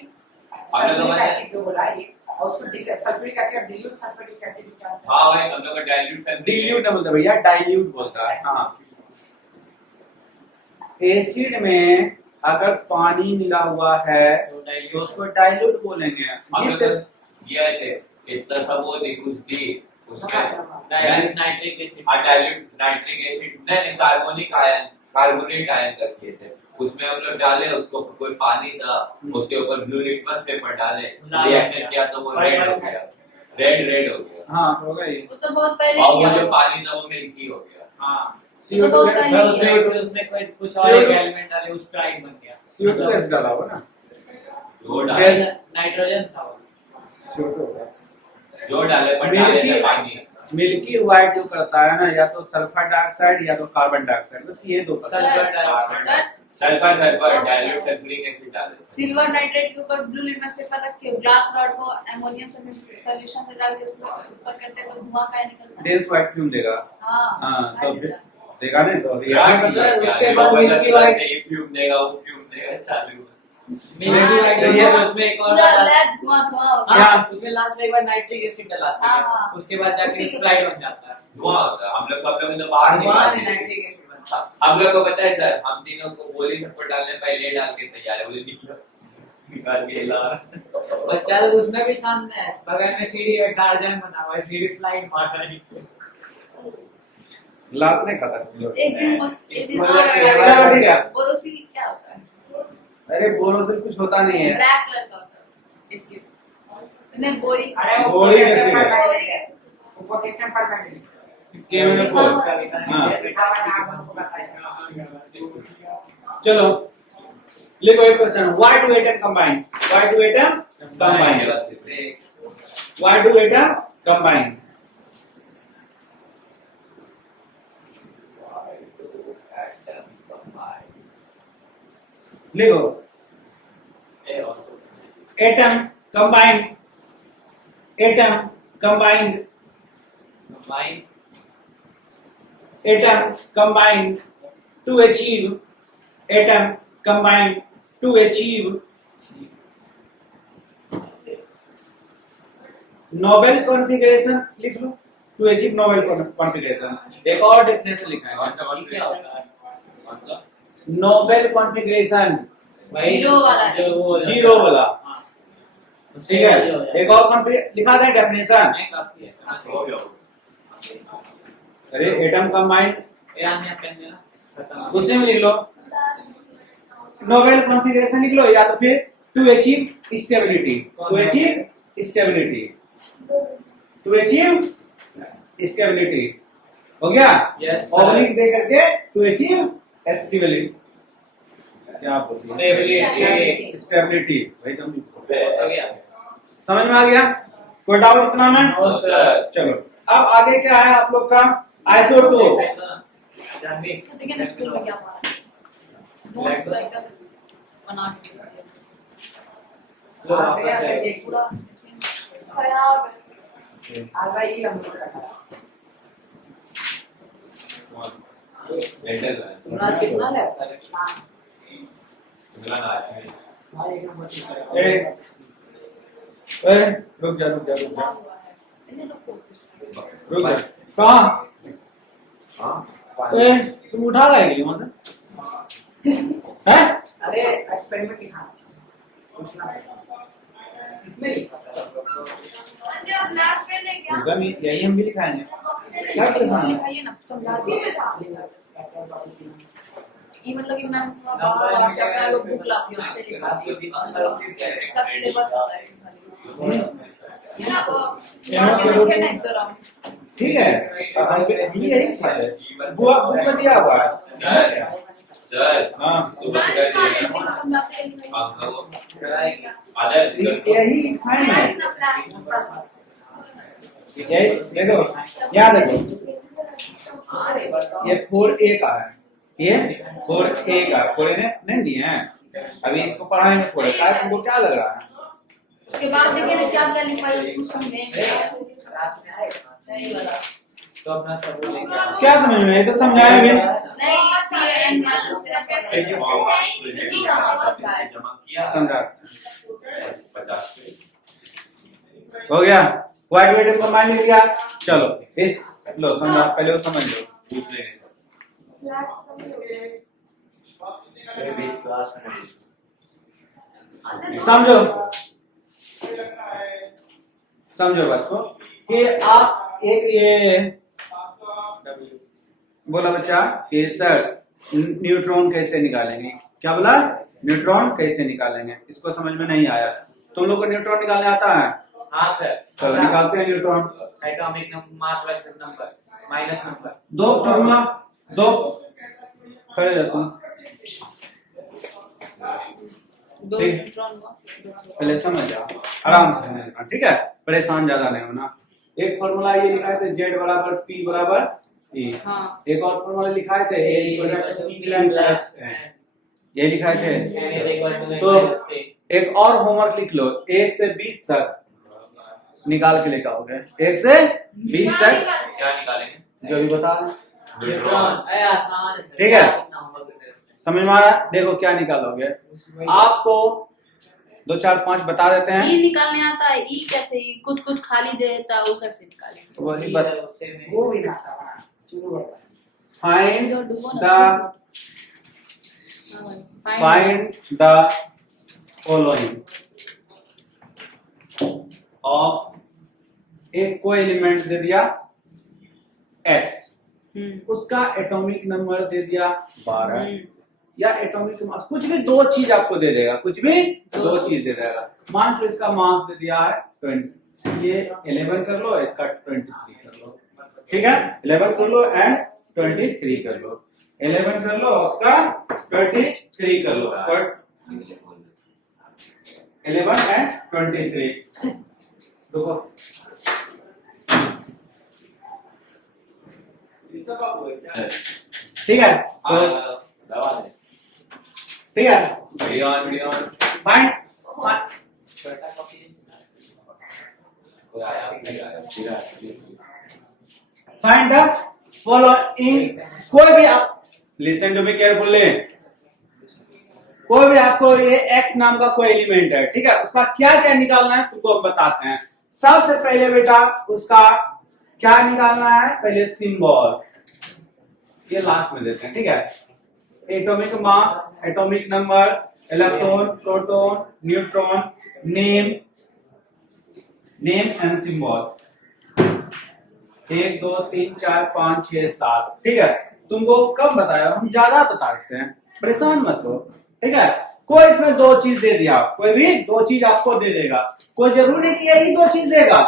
सल्फ्यूरिक एसिड जो बोला ये, और उसको sulphuric acid dilute sulphuric acid क्या होता है? हाँ भाई, हम लोग का डाइल्यूट डिल्यूट नहीं बोलते भैया, डाइल्यूट बोलता है। हाँ, एसिड में अगर पानी मिला हुआ है तो उसको डाइल्यूट बोलेंगे। ये थे इतना सब वो दी कुछ दी उसके नाइट्रिक एसिड, नाइट्रिक एसिड नहीं, कार्बोनिक आयन, कार्बोनेट आयन रखे थे, उसमें हम लोग डाले, उसको कोई पानी था, उसके ऊपर ब्लू लिटमस पेपर डाले, रिएक्शन किया तो वो रेड हो गया, रेड हो गया। हाँ, होगा ये। वो तो बहुत पहले और वो किया। जो पानी था वो मिल्की हो गया। हाँ वो तो बहुत पहले किया। CO2 उसमें कोई कुछ और एक एलिमेंट डाले, उस प्राइड बन गया। CO2 गैस डाला होगा ना, वो गैस नाइट्रोजन था वो। जो डाले पर डाले ना पानी। मिल्की व्हाइट जो करता है ना, या तो सल्फर डाइऑक्साइड या तो कार्बन डाइऑक्साइड, बस ये दो करता है। Sulphur dioxide. Sir sulphur dilute sulphuric acid डाले। सिल्वर नाइट्रेट के ऊपर ब्लू लिटमस पेपर रख के ग्लास रॉड को अमोनियम सॉल्यूशन में डाल के उसको ऊपर करते हैं तो धुआं क्या निकलता है? डेंस व्हाइट फ्यूम देगा। हाँ हाँ क्या तो निकलता फिर है? देखा नहीं तो यार मतलब क्या उसके जो बाद बदलता मिल्की व्हाइट- है, ये फ्यूम देगा वो फ्यूम देगा चालू। मिल्की व्हाइट तो जो ये- है, उसमें एक और पूरा डाला- लैब धुआं धुआं होता है। क्या? हाँ, उसमें लास्ट में एक बार नाइट्रिक एसिड डलाते हाँ, हैं, हाँ। उसके बाद जाके उसी के- स्प्राइट बन जाता है। धुआं होता है। हम लोग तो बाहर वहाँ निकालते हैं। नाइट्रिक एसिड बनता है। हम लोग को पता है सर, हम तीनों को गोली सबको डालने पहले डाल के तैयार है, बोले निकाल के ला। बच्चा लोग उसमें भी छानना है, बगल में सीढ़ी है, टार्जन बना हुआ है, सीढ़ी स्लाइड मार रही है। लात नहीं खाता तुम लोग। एक दिन एक दिन मतलब और चलो ठीक है। बोरोसिल क्या होता है? अरे बोरोसिल कुछ होता नहीं है। ब्लैक कलर का होता है इसलिए इन्हें बोरी अरे वो बोरी पोटेशियम कैसी है? परमैंगनेट है, वो पोटेशियम परमैंगनेट केवल लिखा फोर। हुआ है। हाँ लिखा हुआ है, आप हमको बताइए। चलो लिखो एक question. Why do atom combine? Why do atom combine? Why do atom combine? लिखो atom combine, atom combined, atom combined to achieve, atom combined to achieve noble configuration. लिख लो टू अचीव नोबेल कॉन्फ़िगरेशन। एक और definition लिखा है क्या होता है? नोबेल कॉन्फ़िगरेशन, जीरो वाला। जो वो जीरो वाला। हाँ। ठीक है, एक और लिखा था डेफिनेशन। नहीं, काफी है। हो गया। अरे एटम कंबाइंड याद नहीं आपने ना? खत्म। उसी में लिख लो नोबेल कॉन्फ़िगरेशन लिख लो, या तो फिर to achieve stability, to achieve stability, to achieve stability. हो गया? Yes, sir. ऑब्लिक दे करके टू अचीव स्टेबिलिटी। क्या बोलते Stability. स्टेबिलिटी भाई तुम हो गया। समझ में आ गया? कोई डाउट इतना में? No, sir. चलो अब आगे क्या है आप लोग का? आइसोटोप। जानवी। देखिए ना स्कूल में क्या पढ़ा है। नोट लाइक बना के लो, वापस जाइए। पूरा खराब है। आ जाइए हम लोग का। तुम्हारा कितना लेता है? हाँ, एक नंबर की तरह। ए, रुक जा रुक जा रुक जा इन्हें लोग को रुक जा। कहाँ? ए, तुम उठा लाएगी वहां से? हैं? अरे एक्सपेरिमेंट लिखा पूछना पड़ेगा। इसमें लिखा था। अंदर आप ग्लास पे ले क्या? होगा नहीं, यही हम भी लिखाएंगे। क्या परेशान है? लिखाइए ना समझा दीजिए। ये मतलब कि मैम बाहर अपना लोग बुक लाती है उससे लिखा सब सिलेबस होता है ये ना वो लिखे ना इधर ठीक है, हम भी यही लिखाते हैं। बुआ बुक में दिया हुआ है। सर हाँ। इसको बंद कर दिया ना। समझाते हैं आप लोग आदर्श यही लिखाएंगे। यही देखो, याद रखो, ये 4A का है, ये 4A का है। 4A ने नहीं दिए हैं, अभी इसको पढ़ाएंगे 4A का। तुमको क्या लग रहा है? उसके बाद देखिए ना क्या क्या लिखा है कुछ समझे रात में आएगा। नहीं वाला तो अपना सब वो लेके क्या समझ में? ये तो समझाया भी। नहीं TN माइनस जमा किया समझा 50 हो गया? व्हाइट वेट का मान लिख लिया। चलो इस लो समझा, पहले वो समझ लो। पूछ लेंगे सर। समझो समझो बात को कि आप एक ये बोला बच्चा कि सर न्यूट्रॉन कैसे निकालेंगे? क्या बोला? न्यूट्रॉन कैसे निकालेंगे? इसको समझ में नहीं आया। तुम लोग को न्यूट्रॉन निकालने आता है? हाँ सर। चलो निकालते हैं neutron. Atomic mass versus number minus number. दो फॉर्मूला दो, खड़े रहो तुम। दो ठीक। न्यूट्रॉन हुआ, दो पहले समझ जाओ, आराम से समझना, ठीक है, परेशान ज्यादा नहीं होना। एक फॉर्मूला ये लिखा है Z बराबर P बराबर E। हाँ। एक और फॉर्मूला लिखा थे ये लिखा थे। तो एक और होमवर्क लिख लो, 1 से 20 तक निकाल के लेकर आओगे, 1 से 20 तक क्या निकालेंगे? जो भी बता रहे हैं। न्यूट्रॉन। अरे आसान है। ठीक है। समझ में आया? देखो क्या निकालोगे, आपको 2 4 5 बता देते हैं। ई निकालने आता है, ई कैसे, ई कुछ कुछ खाली दे देता है, वो कैसे निकालेंगे? तो वही बात, वो भी ना था शुरू कर फाइंड जो डुबो द ना, find the following of एक को एलिमेंट दे दिया x, उसका एटॉमिक नंबर दे दिया 12 या एटॉमिक मास, कुछ भी दो चीज आपको दे देगा, कुछ भी दो चीज दे देगा। मान लो इसका मास दे दिया है 20, ये 11 कर लो, इसका 23 कर लो, ठीक है, 11 कर लो एंड 23 कर लो, 11 कर लो उसका 23 कर लो, 11 एंड 23। देखो ठीक है, तो ठीक है, फाइंड फाइंड द फॉलोइंग, कोई भी आप लिसन टू मी केयरफुली, कोई भी आपको ये x नाम का कोई एलिमेंट है, ठीक है, उसका क्या क्या निकालना है तुमको बताते हैं। सबसे पहले बेटा उसका क्या निकालना है, पहले सिंबल, ये लास्ट में देते हैं, ठीक है, atomic mass, atomic number, electron, proton, neutron, name and symbol, 1 2 3 4 5 6 7, ठीक है। तुमको कम बताया, हम ज्यादा बता सकते हैं, परेशान मत हो, ठीक है। कोई इसमें दो चीज दे दिया, कोई भी दो चीज आपको दे देगा, कोई जरूरी नहीं कि यही दो चीज देगा,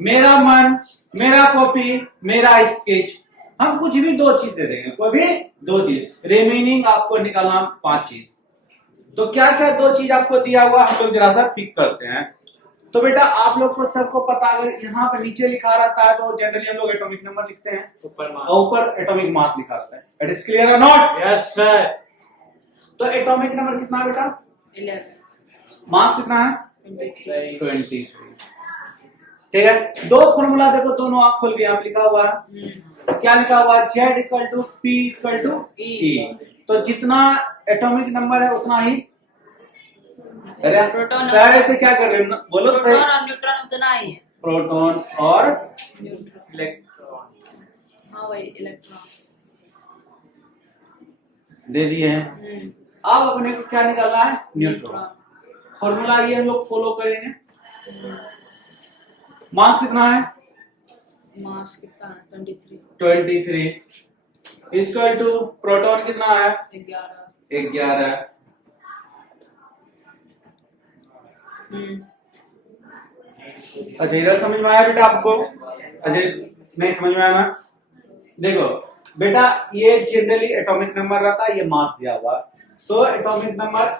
मेरा मन, मेरा कॉपी, मेरा स्केच, हम कुछ भी दो चीज दे देंगे, कोई भी दो चीज, रिमेनिंग आपको निकालना 5 चीज। तो क्या क्या दो चीज आपको दिया हुआ, हम लोग जरा सा पिक करते हैं। तो बेटा आप लोग को सबको पता, अगर यहाँ पे नीचे लिखा रहता है तो जनरली हम लोग एटॉमिक नंबर लिखते हैं, और ऊपर एटॉमिक मास लिखा रहता है। इट इज क्लियर और नॉट? Yes sir. तो एटॉमिक नंबर कितना है बेटा, 11, मास कितना है, 23, 23, ठीक है। दो फॉर्मूला देखो, दोनों आंख खोल के यहाँ पे लिखा हुआ है, क्या लिखा हुआ है, Z equal to P equal to E। तो जितना एटॉमिक नंबर है उतना ही प्रोटॉन सर से क्या कर रहे हो, बोलो तो सही, प्रोटॉन और न्यूट्रॉन उतना ही है, प्रोटॉन और न्यूट्रॉन, इलेक्ट्रॉन। हाँ वही इलेक्ट्रॉन दे दिए हैं। अब अपने को क्या निकालना है, न्यूट्रॉन। फॉर्मूला ये हम लोग फॉलो करेंगे। मास कितना है, मास कितना है, 23, 23 इक्वल टू प्रोटॉन कितना है, 11, 11। अच्छा इधर समझ में आया बेटा आपको? अच्छा नहीं समझ में आया ना? देखो बेटा ये जनरली एटॉमिक नंबर रहता है, ये मास दिया हुआ, तो atomic number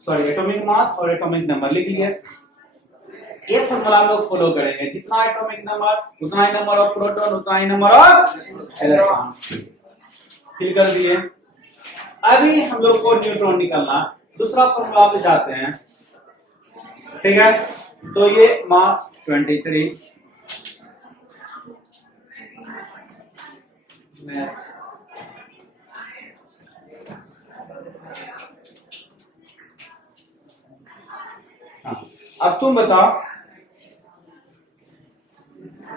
sorry atomic mass और एटॉमिक नंबर लिख लिया। एक फॉर्मूला हम लोग फॉलो करेंगे, जितना एटॉमिक नंबर उतना ही नंबर ऑफ प्रोटॉन उतना ही नंबर ऑफ इलेक्ट्रॉन। फिल कर दिए। अभी हम लोग को न्यूट्रॉन निकालना, दूसरा फॉर्मूला पे जाते हैं, ठीक है। तो ये मास 23, अब तुम बताओ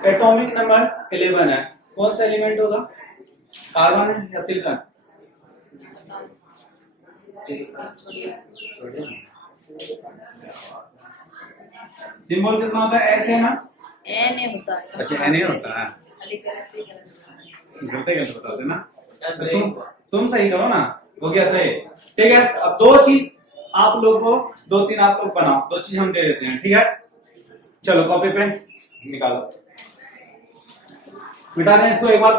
एटॉमिक नंबर 11 है, कौन सा एलिमेंट होगा, कार्बन है या सिलिकॉन? सिंबल कितना होता है, ऐसे ना, Na होता है। अच्छा Na होता है, खाली गलती गलत गलत बताते ना, तुम सही करो ना, हो गया सही, ठीक है। अब दो चीज आप लोग को, 2 3 आप लोग बनाओ, दो चीज हम दे देते हैं, ठीक है। चलो कॉपी पे निकालो, मिटा दें इसको एक बार,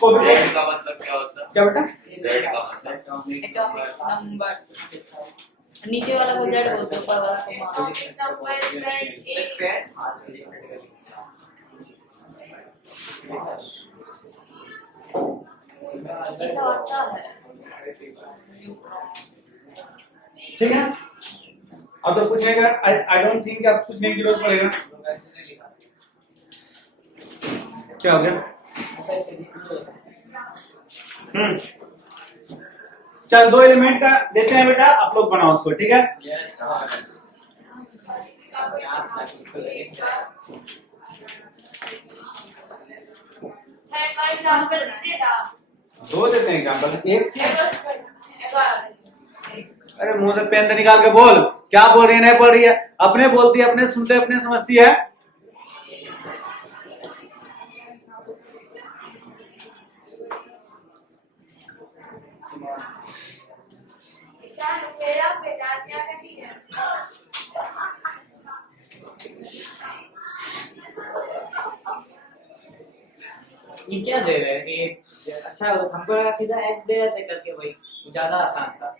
कॉपी पे। Z का मतलब क्या होता है? क्या बेटा, Z का मतलब एटॉमिक नंबर, नीचे वाला को जेड बोलते हैं, ऊपर वाला को मास। Atomic number Z8 ये सब आता है। ठीक है, अब तो पूछेगा, आई डोंट थिंक आप पूछने की जरूरत पड़ेगा। क्या हो गया? चल 2 एलिमेंट का देते हैं बेटा, आप लोग बनाओ उसको, ठीक है? यस है का एग्जांपल डेटा 2 देते हैं एग्जांपल, एक। एगारह अरे मुंह से पेन तो निकाल के बोल, क्या बोल रही है, नहीं बोल रही है, अपने बोलती है, अपने सुनते, अपने समझती है। ईशान मेरा बेटा क्या कहती है ये क्या दे रहे हैं कि अच्छा हमको लगा सीधा एक्स दे रहे थे करके, भाई ज्यादा आसान था।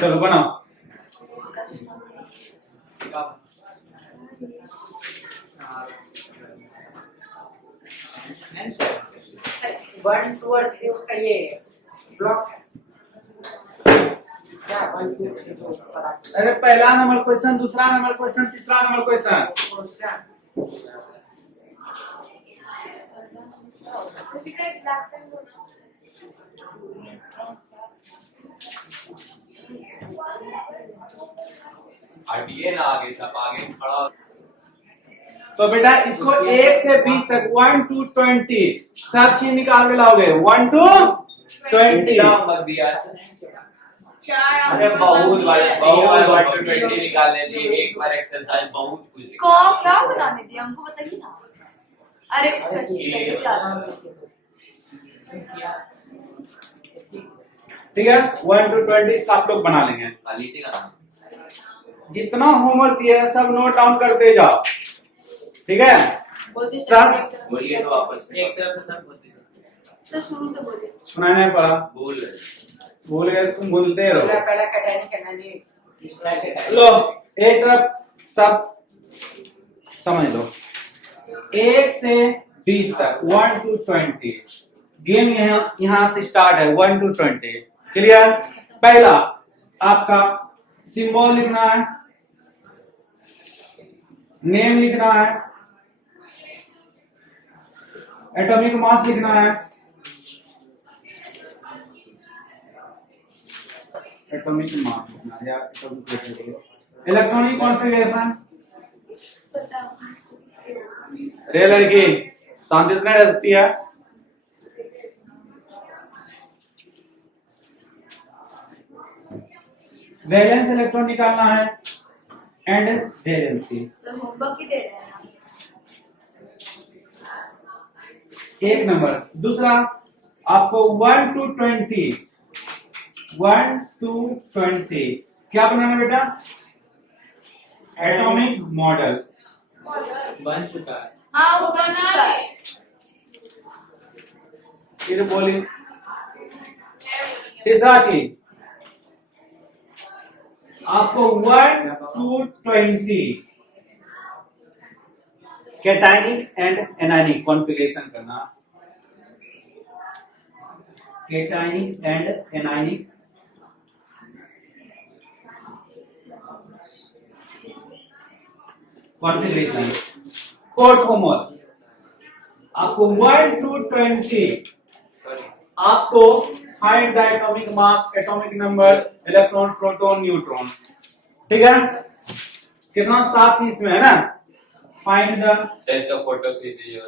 चलो बनाओ। वन टू और थ्री उसका ये ब्लॉक है क्या? 1 2 3 जो पता अरे पहला नंबर क्वेश्चन, दूसरा नंबर क्वेश्चन, तीसरा नंबर क्वेश्चन। एक ब्लैक पेन दो हटिए ना आगे, सब आगे खड़ा हो। तो बेटा इसको 1 से 20 तक 1 to 20 सब चीज निकाल के लाओगे, 1 to 20। मत दिया। चार अरे बहुत बार 1 to 20 निकालने दी, एक बार एक्सरसाइज बहुत कुछ को क्या बनाने दिया हमको बताइए ना। अरे ये- क्लास ठीक है, 1 to 20 आप लोग बना लेंगे। खाली से का जितना होमवर्क दिया है सब नोट डाउन करते जाओ, ठीक है? बोलते सब बोलिए तो वापस एक तरफ से सब बोलते थे। सर शुरू से बोलिए। सुनाई नहीं पड़ा, बोल भूल गए, तुम भूलते रहो। पहला कटाने करना नहीं दूसरा कटाने लो एक तरफ सब समझ लो, 1 से 20 तक 1 to 20 गेम यहाँ से स्टार्ट है। 1 to 20 क्लियर? पहला आपका सिंबल लिखना है, नेम लिखना है, एटॉमिक मास लिखना है, एटॉमिक मास लिखना है या इलेक्ट्रॉनिक कॉन्फ़िगरेशन। रे लड़की शांति से नहीं रह सकती है। वैलेंस इलेक्ट्रॉन निकालना है एंड वैलेंसी। सर होमवर्क ही दे रहे हैं ना। 1 नंबर। दूसरा आपको 1 to 20 क्या बनाना है बेटा? Atomic model. बन चुका है। हाँ वो बन चुका है। ये तो बोली। तीसरा चीज आपको 1 to 20 cationic and anionic configuration करना। Cationic and anionic configuration. Code homework आपको 1 to 20 आपको find the atomic mass, atomic number, electron, proton, neutron. ठीक है, कितना 7 चीज में है ना। फाइंड द सर इसका फोटो खींच दीजिए।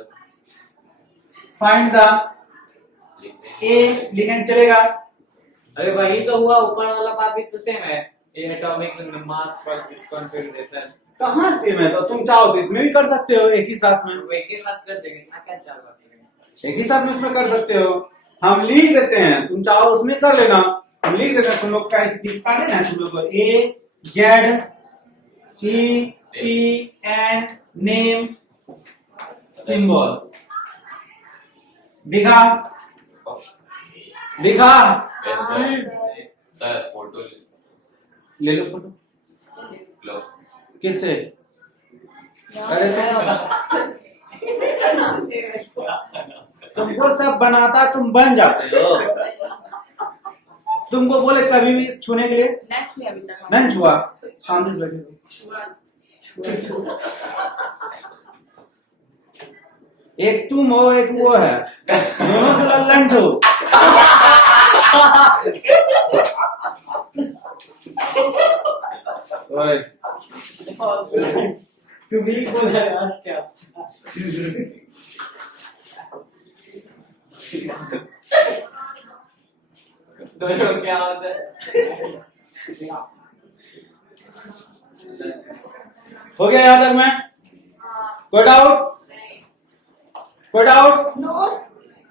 फाइंड द ए लिखें चलेगा। अरे वही तो हुआ, ऊपर वाला बात भी तो सेम है, ये एटॉमिक मास कॉन्फ़िगरेशन। कहाँ से में तो तुम चाहो तो इसमें भी कर सकते हो एक ही साथ में। वो एक ही साथ कर देंगे ना, क्या 4 बार करेंगे? एक ही साथ में उसमें कर सकते हो। हम लिख देते हैं, तुम चाहो उसमें कर लेना। हम लिख देते हैं, तुम लोग का दिखा देना तुम लोग को। A Z G T N name symbol. दिखा दिखा सर फोटो ले लो फोटो। लो। किससे? अरे तुमको सब बनाता, तुम बन जाते हो। तुमको बोले कभी भी छूने के लिए नहीं छुआ, शांति से बैठे हो। एक तुम हो, एक वो है, दोनों से लल्लन हो। ओए तू भी बोल रहा है क्या? दोनों क्या हो सर? हो गया यहाँ तक में? कोई डाउट? कोई डाउट? नो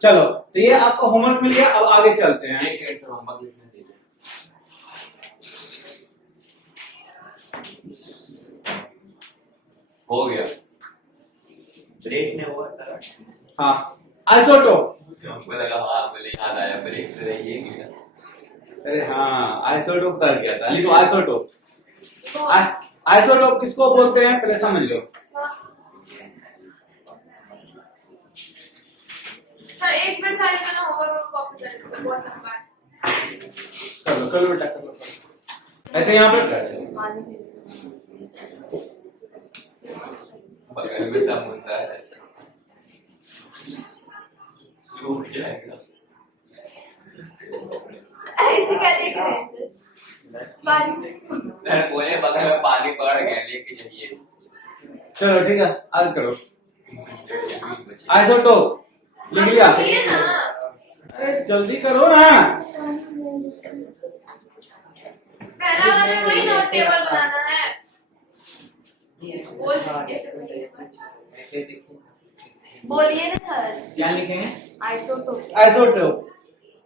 चलो, तो ये आपको होमवर्क मिल गया। अब आगे चलते हैं। एक सेकंड सर, होमवर्क लिखने दीजिए। हो गया। ब्रेक ने हुआ था। हाँ, आइसोटोप। हमको लगा हाँ बोले याद आया, ब्रेक से ये गया। अरे हाँ, आइसोटोप कर गया था। लिखो आइसोटोप। आइसोटोप किसको बोलते हैं पहले समझ लो। सर एक मिनट साइड में ना होमवर्क कॉपी कर दो, बहुत लंबा है। कर लो बेटा, कर लो। ऐसे यहाँ पे बगल में समुद्र है, सूख जाएगा। ऐसे क्या देख रहे हैं सर? पानी। सर बोले बगल में पानी पड़ गया, लेके जाइए। चलो ठीक है, आगे करो। आइसोटोप लिख लिया? ये ना अरे जल्दी करो ना। पहला वाले में वही ना टेबल बनाना है। बोल जैसे ऐसे देखिए। बोलिए ना सर। क्या लिखेंगे? Isotope. Isotope.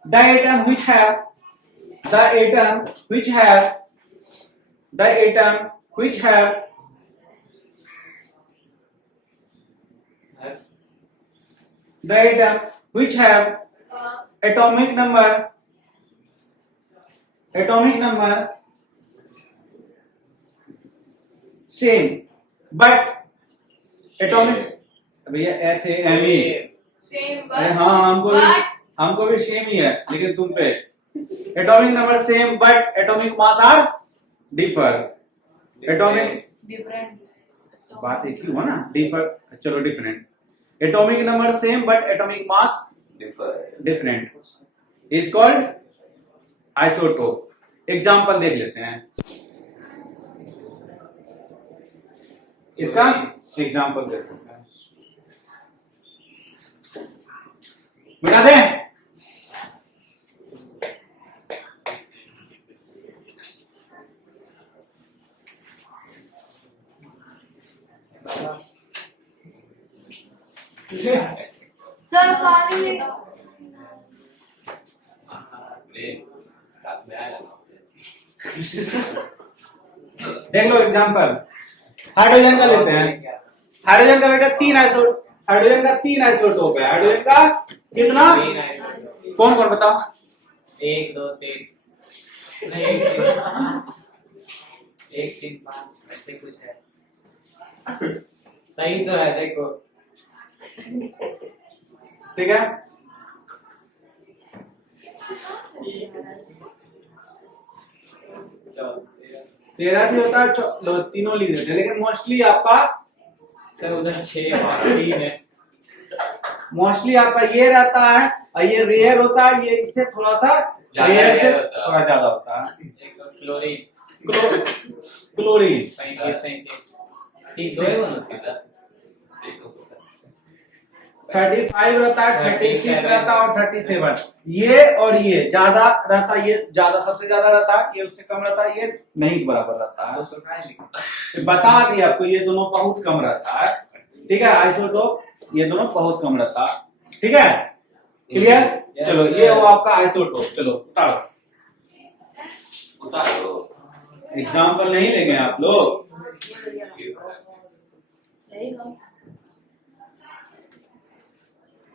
The atom which have the atom which have the atom which have the atom which have atomic number same but atomic भैया ऐसे एम ई। सेम अरे हाँ, हमको भी सेम ही है, लेकिन तुम पे atomic number same but atomic mass are differ. Atomic different. बात एक ही हुआ ना, डिफर। चलो different. Atomic number same but atomic mass different is called isotope. Example देख लेते हैं इसका। एग्जाम्पल देखते हैं, मिटा दें। सर पानी ले। देख लो एग्जाम्पल। हाइड्रोजन का लेते हैं। हाइड्रोजन का बेटा हाइड्रोजन का 3 आइसोटोप है। हाइड्रोजन का कितना? कौन कौन बताओ? 1 2 3 1 3 5 ऐसे कुछ है। सही तो है, देखो। ठीक है, चलो 13 भी होता है। लो तीनों लिख देते हैं, लेकिन मोस्टली आपका सर उधर 6 और 3 है। मोस्टली आपका ये रहता है और ये रेयर होता है। ये इससे थोड़ा सा रेयर से थोड़ा ज्यादा होता है। क्लोरीन क्लोरीन 35 ठीक दो है वो ना सर। 35 रहता है, 36 रहता है और 37। ये और ये ज्यादा रहता है, ये ज्यादा सबसे ज्यादा रहता है, ये उससे कम रहता है, ये नहीं बराबर रहता है। तो बता दिया आपको, ये दोनों बहुत कम रहता है। ठीक है, आइसोटोप ये दोनों बहुत कम रहता है। ठीक है, क्लियर? चलो ये हो आपका आइसोटोप। चलो उतारो। एग्जाम्पल नहीं लेंगे आप लोग?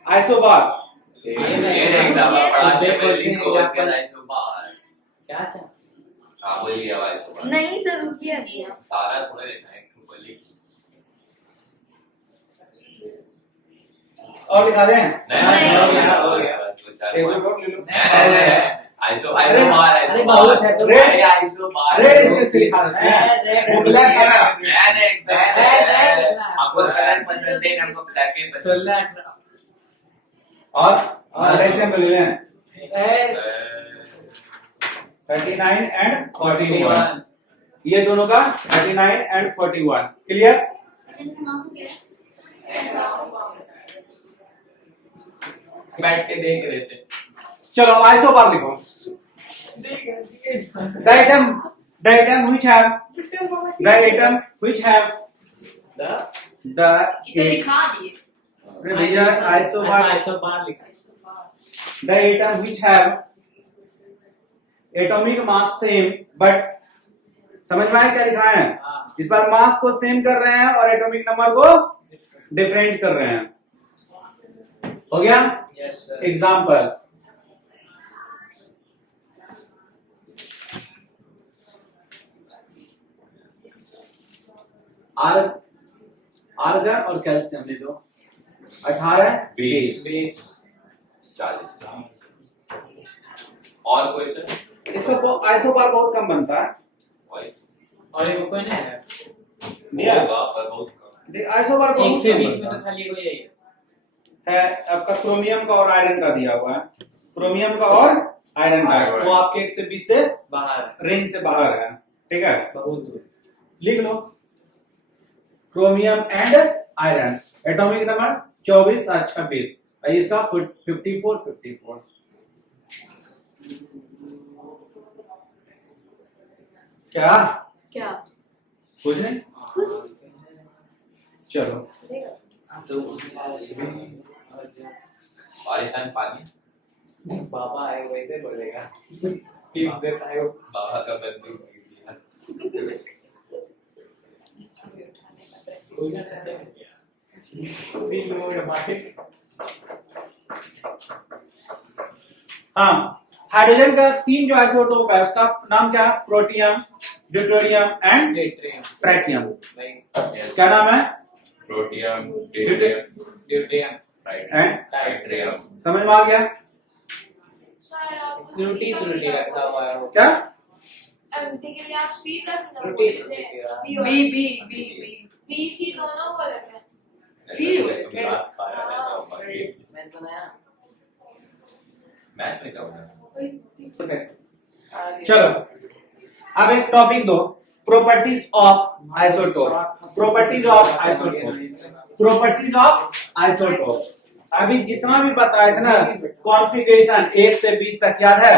आइसोबार ये एग्जाम पढ़ा इस दे पेपर पहले के को यहाँ उसके पर- आइसोबार क्या था? हाँ बोलिए आइसोबार नहीं सर रुकिए सारा थोड़ा लेना है बोलिए और दिखा दें नहीं हो गया, हो गया। एक और ले लो आइसोबार अरे बहुत है तो रेड आइसोबार रेड इसमें से लिखा देते हैं वो ब्लैक है ना हमको कलर पसंद है हमको ब्लैक ही पसंद 16 18 और ऐसे हम ले लें ए, 39 एंड 41 ये दोनों का 39 एंड 41 क्लियर बैठ के देख रहे थे चलो आइसोबार लिखो diatom which have the the ये तो लिखा दिए अरे भैया आइसोबार आइसोबार लिखा the atom which have atomic mass same but समझ में आया क्या लिखा है हाँ। इस बार मास को सेम कर रहे हैं और एटॉमिक नंबर को डिफरेंट कर रहे हैं हो गया यस सर एग्जाम्पल आर्गन और कैल्शियम ले लो 18 20 20 40 और कोई सर इसमें आइसोबार बहुत कम बनता है वही और एक कोई नहीं है होगा पर बहुत कम देख आइसोबार एक बहुत से कम 20 में बनता तो खाली कोई यही है आपका क्रोमियम का और आयरन का दिया हुआ है क्रोमियम का और आयरन का आयरन। वो आपके 1 से 20 से बाहर रेंज से बाहर है ठीक है बहुत दूर लिख लो chromium and iron atomic number 24 और 26 और इसका 54 क्या क्या कुछ नहीं चलो बारिश में पानी बाबा आए वैसे बोलेगा टिप्स देता है वो बाबा का बंदूक हाँ हाइड्रोजन का 3 जो आइसोटोप है उसका नाम क्या है protium deuterium and deuterium tritium like क्या नाम है protium deuterium deuterium and tritium समझ में आ गया सर आप त्रुटि त्रुटि रखा हुआ है वो क्या एमटी के लिए आप सी का त्रुटि B B B B B C दोनों बोले थे मैथ में क्या होगा चलो अब एक टॉपिक दो properties of isotope properties of isotope अभी जितना भी बताया था ना कॉन्फ़िगरेशन 1 से 20 तक याद है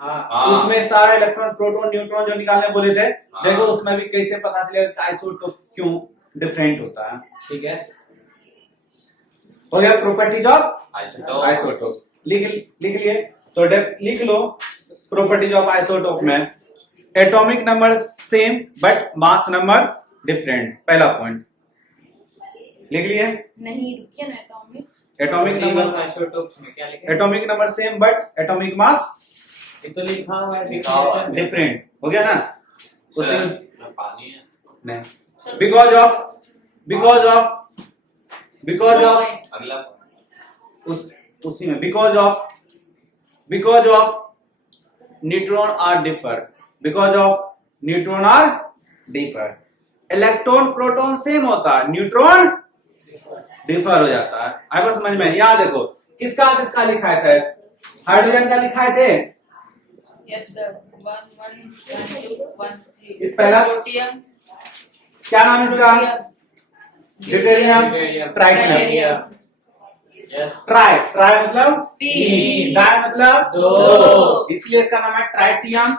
हाँ। उसमें सारे इलेक्ट्रॉन प्रोटॉन न्यूट्रॉन जो निकालने बोले थे देखो उसमें भी कैसे पता चलेगा कि आइसोटोप क्यों डिफरेंट होता है ठीक है हो गया प्रॉपर्टीज ऑफ आइसोटोप आइसोटोप लिख लिए तो लिख लो प्रॉपर्टीज ऑफ आइसोटोप में atomic number same but mass number different पहला पॉइंट लिख लिए नहीं रुकिए ना एटॉमिक एटॉमिक नंबर आइसोटोप्स में क्या लिखा है atomic number same but atomic मास ये तो लिखा हुआ है लिखा हुआ है। डिफरेंट हो गया ना उसी सर, पानी है नहीं बिकॉज ऑफ अगला उसी में because of neutron are differ electron proton same होता है न्यूट्रॉन डिफर हो जाता है आपको समझ में यहाँ देखो किसका लिखाए थे हाइड्रोजन का लिखाए थे यस सर 1 1 2 1 3 इस पहला प्रोटियम क्या नाम है इसका deuterium deuterium, tritium yes try मतलब तीन। डाई मतलब दो। इसलिए इसका नाम है ट्राइटियम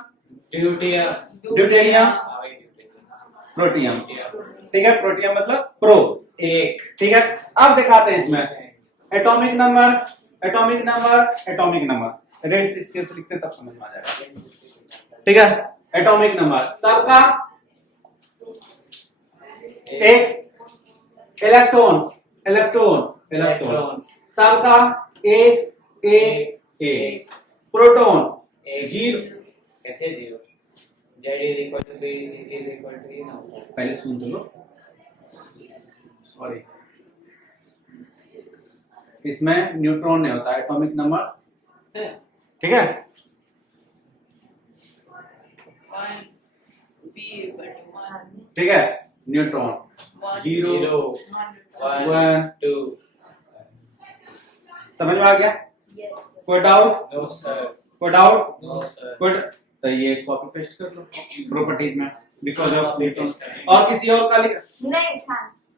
ड्यूटेरियम ड्यूटेरियम हाँ भाई प्रोटियम ठीक है प्रोटियम मतलब प्रो एक ठीक है अब दिखाते हैं इसमें एटॉमिक नंबर रेड से स्केल से लिखते हैं तब समझ में आ जाएगा ठीक है एटॉमिक नंबर सबका एक इलेक्ट्रॉन सबका एक A प्रोटॉन जीरो कैसे zero Z is equal to B is equal to E ना होता है। पहले सुन तो लो सॉरी इसमें न्यूट्रॉन नहीं होता एटॉमिक नंबर ठीक है 1 B but 1 ठीक है न्यूट्रॉन जीरो 1 2 समझ में आ गया yes कोई डाउट नो सर कोई डाउट नो सर कोई तो ये कॉपी पेस्ट कर लो प्रॉपर्टीज में बिकॉज ऑफ न्यूट्रॉन और किसी और का लिखा नहीं थैंक्स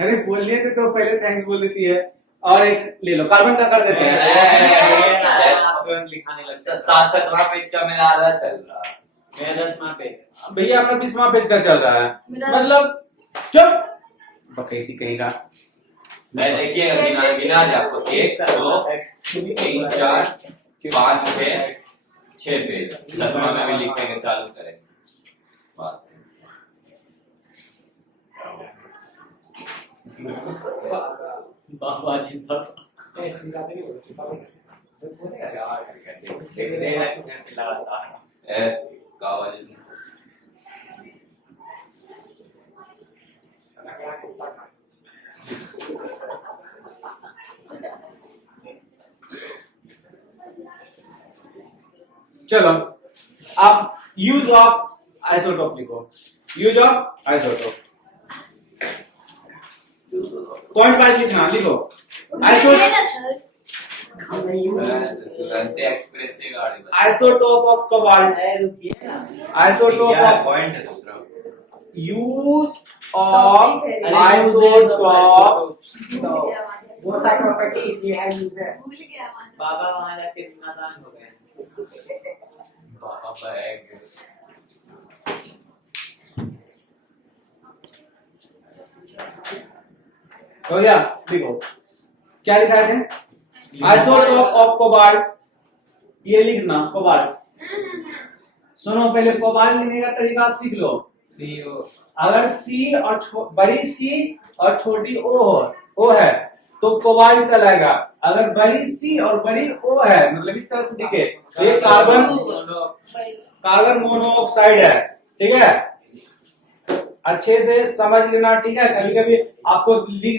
अरे बोलिए तो पहले थैंक्स बोल देती है और एक ले लो कार्बन का कर देते हैं आप तुरंत लिखाने लगता है। 17वां पेज का मेरा आधा चल रहा है। मेरा 10वां पे भैया अपना 20वां पेज का चल रहा है मेरा- मतलब चुप बकैती कहीं का मैं देखिए गिना दे आपको 1 2 3 4 5 6 पेज 7वां में भी लिखने के चालू करें बात बाबा जिंदा कावल चलो आप यूज ऑफ आइसोटोप लिखो यूज ऑफ आइसोटोप पॉइंट 5 लिखना लिखो आइसोटोप तुरंत एक्सप्रेस से गाड़ी बता आइसोटोप ऑफ कोबाल्ट रुकिए ना आइसोटोप ऑफ पॉइंट है दूसरा use of isotope both are properties we have uses. भूल गया हमारा बाबा वहां जाके नादान हो गए बाबा बैग हो गया देखो क्या लिखा है आइसोटोप ऑफ कोबाल्ट ये लिखना कोबाल्ट सुनो पहले कोबाल्ट लिखने का तरीका सीख लो सीओ अगर सी और बड़ी सी और छोटी ओ है तो कोबाल्ट कहलाएगा अगर बड़ी सी और बड़ी ओ है मतलब इस तरह से दिखे तो ये कार्बन मोनोऑक्साइड है ठीक है अच्छे से समझ लेना ठीक है कभी कभी आपको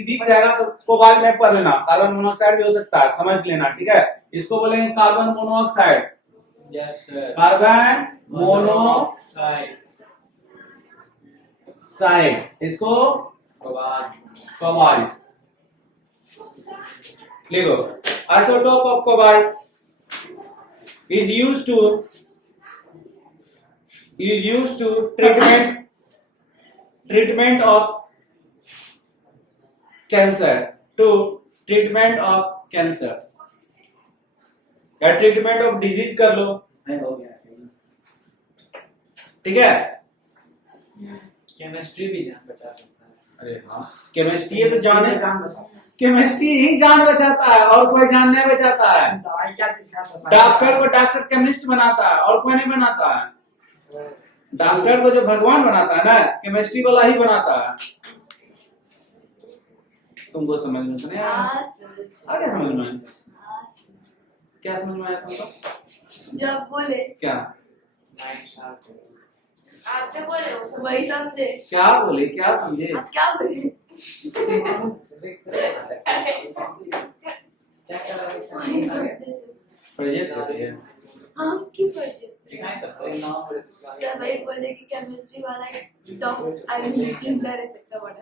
दिख जाएगा तो कोबाल्ट में पढ़ लेना कार्बन मोनोऑक्साइड भी हो सकता है समझ लेना ठीक है इसको बोलेंगे carbon monoxide yes sir carbon monoxide इसको कोबाल्ट लिखो isotope of cobalt is used to treatment of cancer या ट्रीटमेंट ऑफ डिजीज कर लो हो गया ठीक है केमिस्ट्री भी जान बचा सकता है अरे हाँ केमिस्ट्री तो जाने काम बचा केमिस्ट्री ही जान बचाता है और कोई जान नहीं बचाता है दवाई क्या चीज का होता है? डॉक्टर को डॉक्टर केमिस्ट बनाता है और कोई नहीं बनाता है डॉक्टर को जो भगवान बनाता है ना केमिस्ट्री वाला ही बनाता है तुमको समझ में नहीं आया हाँ सर आगे समझ में आया? हाँ सर क्या समझ में आया तुमको जब बोले क्या आप जो बोले वो वही समझे क्या बोले क्या समझे आप क्या बोले क्या कर रहा है वही समझे प्रोजेक्ट कर दिया हम की पढ़ते तो जब वही बोले कि केमिस्ट्री वाला डॉक्टर आई मीन जिंदा रह सकता बड़ा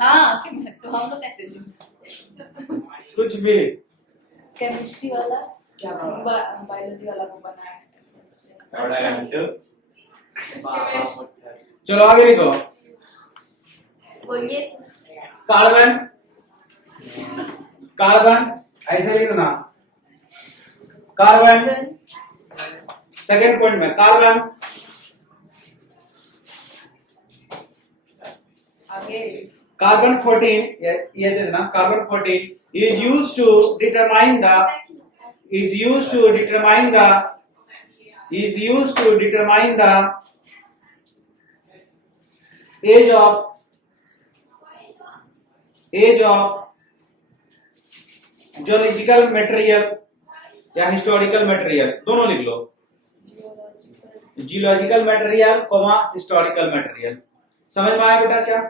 हाँ कि तो हम लोग कैसे जिंदा कुछ भी केमिस्ट्री वाला क्या बात? बायोलॉजी वाला को बनाया चलो आगे लिखो बोलिए कार्बन कार्बन ऐसे लिखना कार्बन सेकंड पॉइंट में कार्बन आगे कार्बन 14 ये दे देना carbon 14 is used to determine the age of geological material या हिस्टोरिकल मटेरियल, दोनों लिख लो। Geological material comma historical material. समझ में आया बेटा? क्या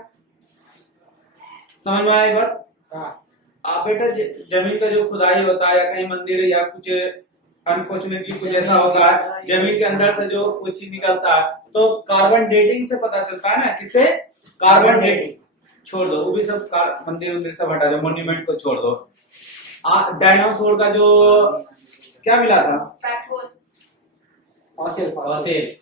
समझ में आया बात? हाँ आप बेटा जमीन का जो खुदाई होता है या कहीं मंदिर या कुछ अनफॉर्चुनेटली कुछ ऐसा होता है जमीन के अंदर से जो कुछ चीज निकलता है तो कार्बन डेटिंग से पता चलता है ना। किसे? Carbon dating. छोड़ दो वो भी सब, मंदिर मंदिर सब हटा दो, मॉन्यूमेंट को छोड़ दो। डायनासोर का जो क्या मिला था? Fat hole. Fossil fossil.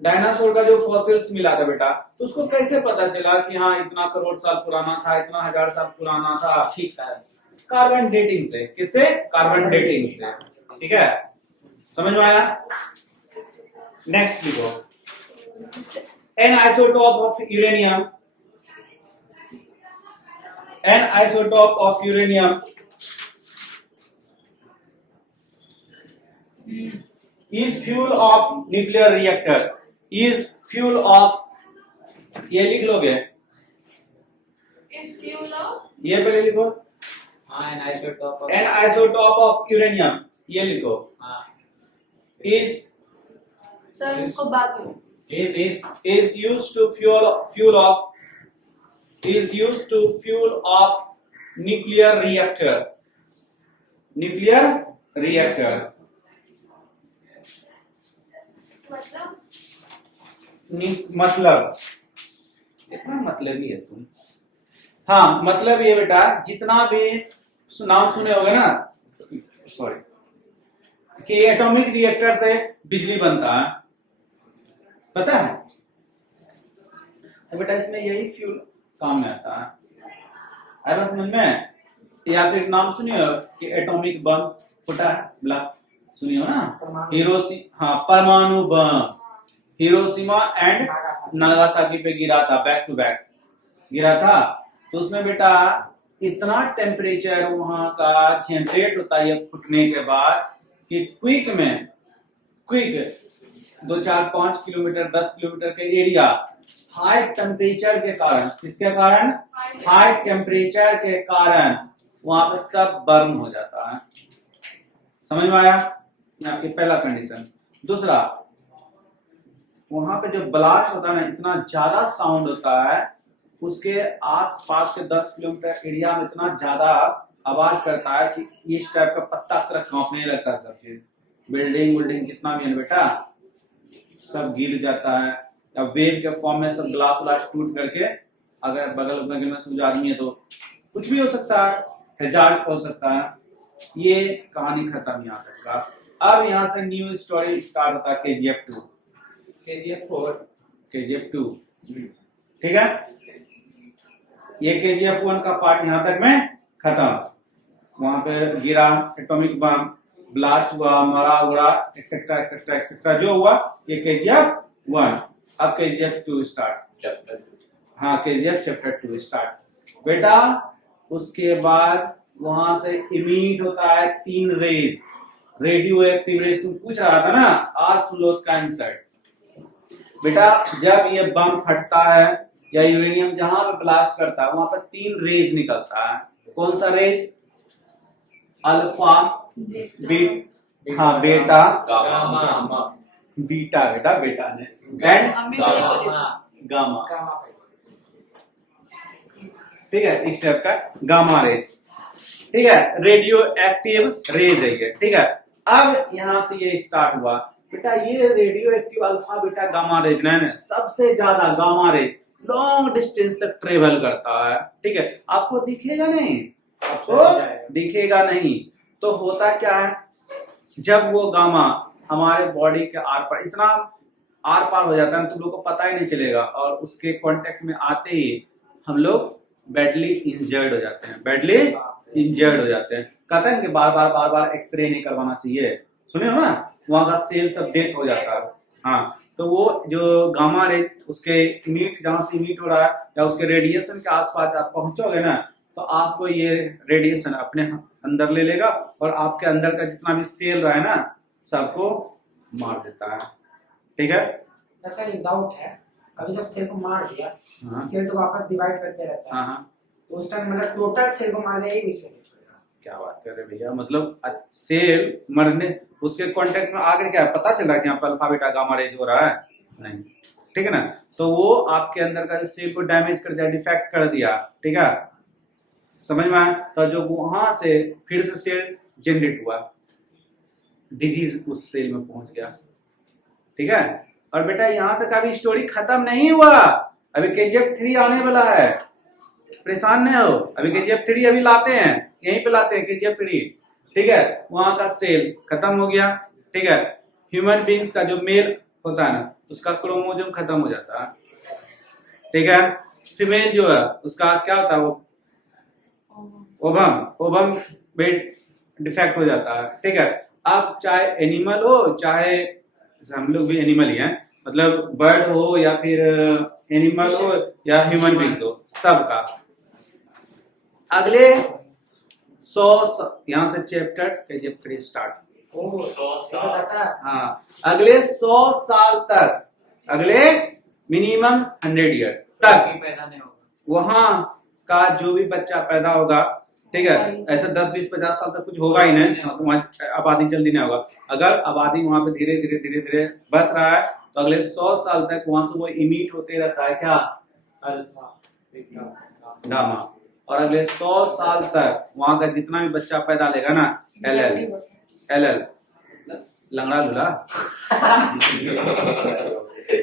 Dinosaur का जो फॉसिल्स मिला था बेटा, तो उसको कैसे पता चला कि हाँ इतना करोड़ साल पुराना था, इतना हजार साल पुराना था? ठीक है। कार्बन डेटिंग से। किससे? कार्बन डेटिंग से। ठीक है, समझ में आया? नेक्स्ट लिखो, N isotope of uranium. N isotope of uranium is fuel of nuclear reactor, is fuel of, ये लिख लोगे? Is fuel of ये पहले लिखो, हाँ एनाइसोटोप। एन आइसोटोप ऑफ यूरेनियम, ये लिखो। हाँ is सर इसको बाद में is used to fuel of nuclear reactor, nuclear reactor। मतलब इतना मतलब ही है तुम। हाँ मतलब ये बेटा, जितना भी नाम सुने होगे ना, सॉरी, कि एटॉमिक रिएक्टर से बिजली बनता है, पता है? तो बेटा इसमें यही फ्यूल काम में आता है। आया समझ में? या फिर नाम सुनिए कि एटॉमिक बम फुटा है, ब्लास्ट सुनिए ना, परमाणु बम हिरोशिमा एंड नागासाकी पे गिरा था, बैक टू बैक गिरा था। तो उसमें बेटा इतना टेम्परेचर वहां का जनरेट होता है फूटने के बाद कि क्विक 2, 4, 5 किलोमीटर 10 किलोमीटर के एरिया हाई टेम्परेचर के कारण, किसके कारण? हाई टेम्परेचर के कारण वहां पे सब बर्न हो जाता है। समझ में आया? यहाँ की पहला कंडीशन। दूसरा, वहां पे जो ब्लास्ट होता है ना, इतना ज्यादा साउंड होता है, उसके आस पास के 10 किलोमीटर एरिया में इतना ज्यादा आवाज करता है कि इस टाइप का पत्ता तरह कांपने लगता है। सब चीज, बिल्डिंग जितना भी है बेटा, सब गिर जाता है, या वेव के फॉर्म में सब ग्लास टूट करके, अगर बगल में सब आदमी है तो कुछ भी हो सकता है, हैजार्ड हो सकता है। ये कहानी खत्म यहाँ तक का। अब यहाँ से न्यू स्टोरी स्टार्ट होता है, KGF 2, KGF 4, KGF 2। ठीक है, ये KGF 1 का पार्ट यहाँ तक में खत्म। वहां पे गिरा एटॉमिक बम, ब्लास्ट हुआ, मरा उड़ा, एक्सेट्रा एक्सेट्रा एक्सेट्रा जो हुआ, ये KGF 1। अब KGF 2 स्टार्ट। हाँ, KGF चैप्टर 2 स्टार्ट बेटा। उसके बाद वहां से इमिट होता है 3 रेज, रेडियो एक्टिव रेज। तुम पूछ रहा था ना, आज सुन लो उसका आंसर बेटा। जब ये बम फटता है या यूरेनियम जहां पे ब्लास्ट करता है, वहां पर 3 रेज निकलता है। कौन सा रेज? अल्फा, बेटा, बीटा बेटा, बेटा ने, एंड गामा। ठीक है, इस टाइप का गामा रेज। ठीक है, रेडियो एक्टिव रेज है ये। ठीक है, अब यहां से ये स्टार्ट हुआ बेटा। ये radio active alpha beta gamma rays ने सबसे ज्यादा गामा रेज लॉन्ग डिस्टेंस तक ट्रेवल करता है। ठीक है, आपको दिखेगा नहीं, आपको दिखेगा नहीं। तो होता क्या है, जब वो गामा हमारे बॉडी के आर पार, इतना आर पार हो जाता है तुम लोग को पता ही नहीं चलेगा, और उसके कांटेक्ट में आते ही हम लोग बैडली इंजर्ड हो जाते हैं, बैडली इंजर्ड हो जाते हैं। कहते हैं कि बार बार एक्सरे नहीं करवाना चाहिए, सुने हो ना, वहां का सेल सब डेथ हो जाता है। हाँ, तो वो जो गामा रेज, उसके इमिट, जहां से इमिट हो रहा है या उसके रेडिएशन के आसपास आप पहुंचोगे ना, तो आपको ये रेडिएशन अपने अंदर ले लेगा और आपके अंदर का जितना भी सेल रहा है ना, सबको मार देता है। ठीक है, ऐसा एक डाउट है, कभी जब सेल को मार दिया, हाँ। सेल तो वापस डिवाइड करते रहता है। हाँ, तो तो उस टाइम मतलब टोटल सेल को मार लिया, 20 सेल छोड़ेगा। क्या बात कर रहे भैया, मतलब सेल मरने उसके कांटेक्ट में आगे क्या पता चल रहा है कि यहाँ पर अल्फा बीटा गामा रेज हो रहा है? नहीं, ठीक है ना। तो वो आपके अंदर का सेल को डैमेज कर दिया, डिफेक्ट कर दिया, ठीक है, समझ में आया? तो जो वहां से फिर से सेल जनरेट हुआ, डिजीज उस सेल में पहुंच गया, ठीक है। और बेटा यहाँ तक अभी स्टोरी खत्म नहीं हुआ, अभी KGF 3 आने वाला है, परेशान नहीं हो। अभी KGF 3 अभी लाते हैं, यहीं पे लाते हैं KGF 3, ठीक है। वहां का सेल खत्म हो गया, ठीक है। ह्यूमन बींग्स का जो मेल होता है ना, उसका क्रोमोसोम खत्म हो जाता है, ठीक है। फीमेल जो है उसका क्या होता है, वो ओवम बेड डिफेक्ट हो जाता है, ठीक है। अब चाहे एनिमल हो, चाहे हम लोग भी एनिमल ही हैं, मतलब बर्ड हो या फिर एनिमल हो या ह्यूमन बींग्स हो, सबका अगले 100 यहाँ से चैप्टर KGF 3 स्टार्ट, हाँ, अगले 100 साल तक, अगले मिनिमम 100 ईयर तक पैदा नहीं होगा। वहां का जो भी बच्चा पैदा होगा, ठीक है, ऐसे 10, 20, 50 साल तक कुछ होगा ही नहीं, वहाँ आबादी जल्दी नहीं होगा। अगर आबादी वहां पे धीरे धीरे बस रहा है, तो अगले 100 साल तक वहां से वो इमिट होते रहता है, क्या, अल्फा गामा। और अगले 100 साल तक वहां का जितना भी बच्चा पैदा लेगा ना, LL लंगड़ा लूला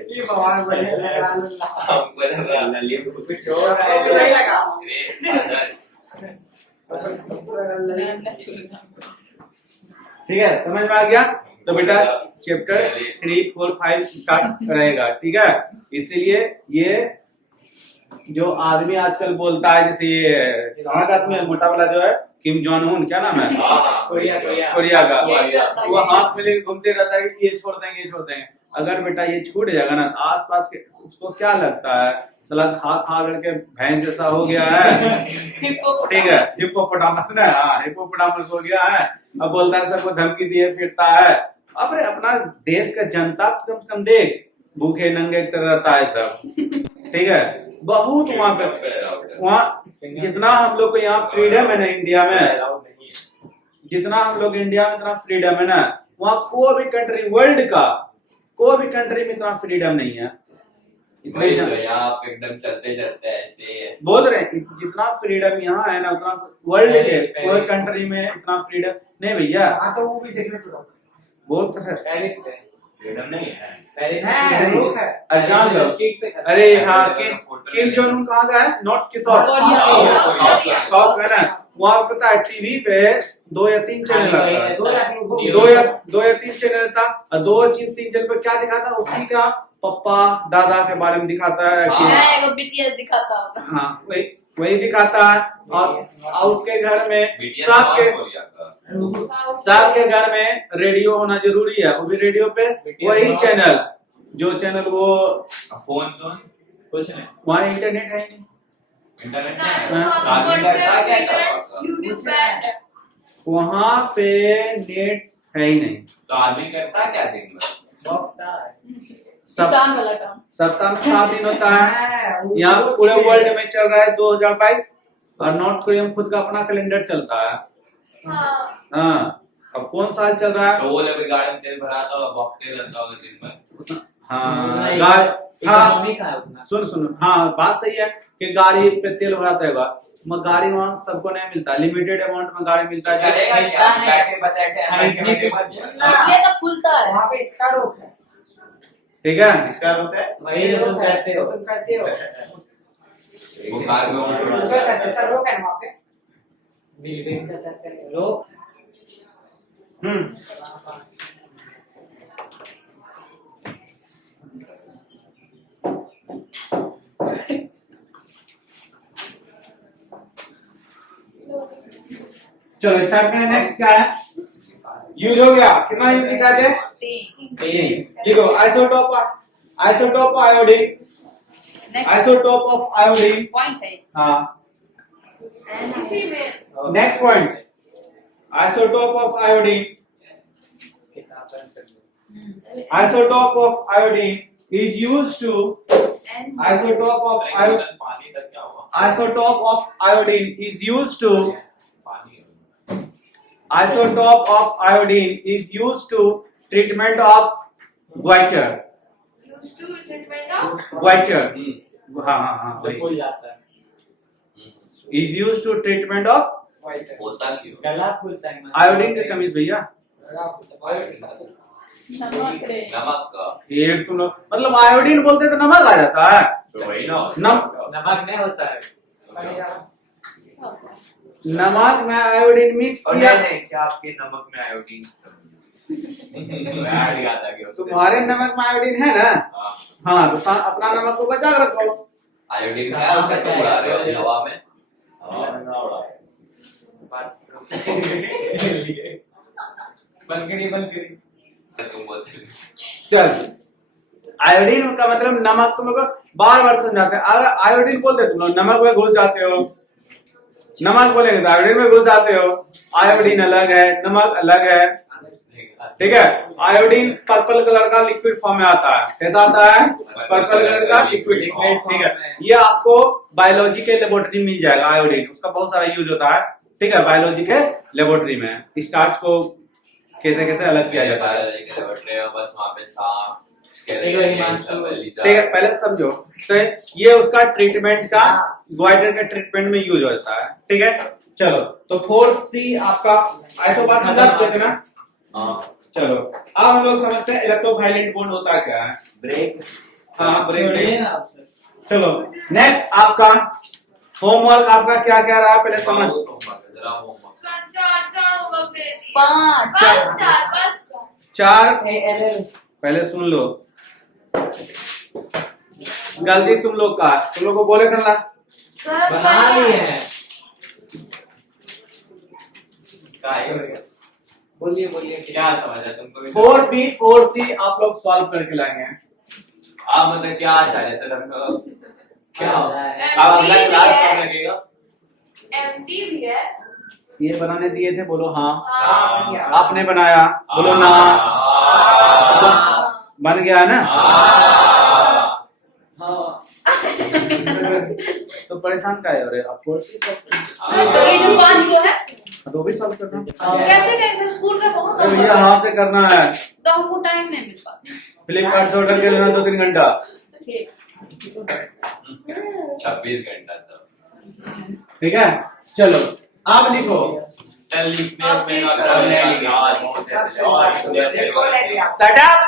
ये भगवान बड़े कुछ ठीक है, समझ में आ गया? तो बेटा चैप्टर 3, 4, 5 स्टार्ट रहेगा, ठीक है। इसीलिए ये जो आदमी आजकल बोलता है, जैसे ये कहाँ का आदमी है, मोटा वाला जो है, किम जॉन उन, क्या नाम है, कोरिया का, वो हाथ में लेके घूमते रहता है कि ये छोड़ देंगे, ये छोड़ देंगे। अगर बेटा ये छूट जाएगा ना, आसपास के उसको क्या लगता है, साला खा करके भैंस जैसा हो गया है, ठीक है, हिप्पोपोटामस ना, हाँ, हिप्पोपोटामस हो गया है। अब बोलता है सबको धमकी दिए फिरता है। अरे अपना देश का जनता कम से कम देख, भूखे नंगे की तरह रहता है सब, ठीक है। बहुत वहां पे, वहाँ जितना हम लोग को यहाँ फ्रीडम है ना इंडिया में, जितना हम लोग इंडिया में इतना फ्रीडम है ना, वहाँ कोई भी कंट्री, वर्ल्ड का कोई भी कंट्री में इतना फ्रीडम नहीं है। इतना आप एकदम चलते चलते ऐसे बोल रहे हैं, जितना फ्रीडम यहाँ है ना, उतना वर्ल्ड के कोई कंट्री में इतना फ्रीडम नहीं भैया। हाँ तो वो भी देखने को बहुत पेरिस में फ्रीडम नहीं है। पेरिस है, में लोग है। जान लो, अरे हाँ, किम जोंग उन कहाँ का है, नॉर्थ की साउथ में ना, वहाँ पता है टीवी पे 2 या 3 चैनल आता है, 2 या 3 चैनल था, और 2 या 3 चैनल पे क्या दिखाता, उसी का पप्पा दादा के बारे में दिखाता है कि BTS दिखाता होता। हाँ, वही दिखाता है। और उसके घर में सबके घर में रेडियो होना जरूरी है, वो भी रेडियो पे वही चैनल, जो चैनल वो फोन तो कुछ नहीं, वहाँ इंटरनेट है ही नहीं, इंटरनेट वहाँ पे नेट है ही नहीं। तो आदमी करता क्या दिन भर? किसान वाला काम। सप्ताह में 7 दिन होता है। यहाँ पूरे वर्ल्ड में चल रहा है 2022, और नॉर्थ कोरिया में खुद का अपना कैलेंडर चलता है। हाँ, अब कौन साल चल रहा है? तो वो लोग गाड़ी में तेल भराता होगा, भौंकते रहता होगा दिन भर। हाँ, सुन, हाँ बात सही है कि गाड़ी पे तेल भराता होगा, मगर गाड़ी वहाँ सबको नहीं मिलता, लिमिटेड अमाउंट में गाड़ी मिलता है। इसलिए तो खुलता है। वहाँ पे इसका रोक है, ठीक है, इसका रोक है, वही जो तुम करते हो। तुम करते हो, वो कार में ऐसा रोक है ना वहाँ पे। बिल्डिंग का तक लोग चलो स्टार्ट करें। नेक्स्ट क्या है? यूज हो गया, कितना यूज लिखा थे? 3 लिखो। Isotope iodine, isotope of iodine, point है। हाँ। इसी में next point, isotope of iodine, isotope of iodine is used to, isotope of iodine, पानी तक क्या हुआ? Isotope of iodine is used to पानी isotope of iodine is used to treatment of goiter. Used to treatment of Goiter. हम्म, हाँ तो फूल जाता है is used to treatment of होता क्यों गला फूलता है iodine की कमी भैया. नमक रे नमक का ये तुम लोग मतलब आयोडीन बोलते तो नमक आ जाता है. तो वही ना नमक नहीं होता है नमक में आयोडीन मिक्स और किया. नहीं क्या आपके नमक में आयोडीन मैं ऐड याद आ गया उससे। तुम्हारे नमक में आयोडीन है ना. हाँ, हाँ तो अपना नमक को बचा के रखो. आयोडीन है उसका तो उड़ा रहे हो अभी हवा में बलकरी तुम बोलते हो। चल आयोडीन का मतलब नमक. तुम लोग बार बार समझाते हैं. अगर आयोडीन बोलते तुम लोग नमक में घुस जाते हो. नमक बोलेंगे तो आयोडीन में घुस जाते हो. आयोडीन अलग है, नमक अलग है. ठीक है. आयोडीन पर्पल कलर का लिक्विड फॉर्म में आता है. कैसा आता है? पर्पल कलर का लिक्विड. ठीक है. ये आपको बायोलॉजी के लेबोरेटरी में मिल जाएगा. आयोडीन उसका बहुत सारा यूज होता है. ठीक है. बायोलॉजी के लेबोरेटरी में स्टार्च को कैसे कैसे अलग किया जाता है. बस वहाँ पे सांप ठीक है. पहले समझो. तो ये उसका ट्रीटमेंट का ग्वाइटर के ट्रीटमेंट में यूज होता है. ठीक है. चलो तो 4C आपका आइसोबार समझा चुके थे ना. चलो अब हम लोग समझते हैं इलेक्ट्रोवायलेंट बॉन्ड होता क्या है. ब्रेक हाँ ब्रेक. चलो नेक्स्ट आपका होमवर्क आपका क्या क्या रहा पहले समझ. चार होमवर्क दे दिए. पांच. बस 4. पहले सुन लो. गलती तुम लोग का. तुम लोग को बोले थे ना. सर बना लिए हैं बोलिए क्या समझा तुमको भी? 4B 4C आप लोग सॉल्व करके लाएंगे. आप मतलब क्या आचार्य सर हमको क्या हो है? अब अगला क्लास कब लगेगा? एमडी भी है. ये बनाने दिए थे. बोलो हाँ. हाँ. आपने बनाया. बोलो ना. बन गया ना. तो परेशान क्या है. अरे आप 4C सर तो ये जो 5 को है तो भी सॉल्व करना. कैसे कैसे स्कूल का बहुत अरे भैया हाथ से करना है. तो हमको टाइम नहीं मिल पाता. फ्लिपकार्ट से ऑर्डर कर लेना 2-3 घंटा. ठीक. 26 घंटा तक ठीक है. चलो आप लिखो. सर लिखने आप में सीख सेट अप.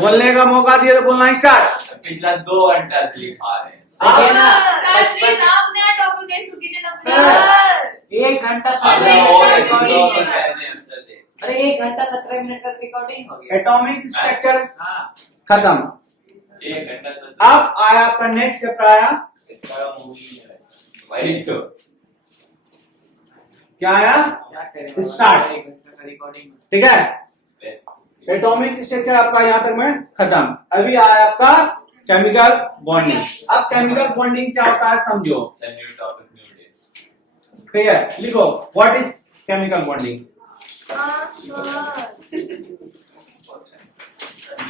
बोलने का मौका दिया तो बोलना स्टार्ट. पिछला 2 घंटा से लिखा रहे हैं सर प्लीज आप नया टॉपिक नहीं शुरू कीजिए ना सर. 1 घंटा अरे, अरे 1 घंटा 17 मिनट का रिकॉर्डिंग हो गया. एटॉमिक स्ट्रक्चर हाँ खत्म. 1 घंटा अब आया आपका नेक्स्ट चैप्टर आया. वही तो क्या आया? क्या करें Start. 1 घंटा का रिकॉर्डिंग. ठीक है. एटॉमिक स्ट्रक्चर आपका यहाँ तक में खत्म. अभी आया आपका केमिकल बॉन्डिंग. अब केमिकल बॉन्डिंग क्या होता है समझो. New topic new day. ठीक है. लिखो व्हाट इज केमिकल बॉन्डिंग. हाँ सर.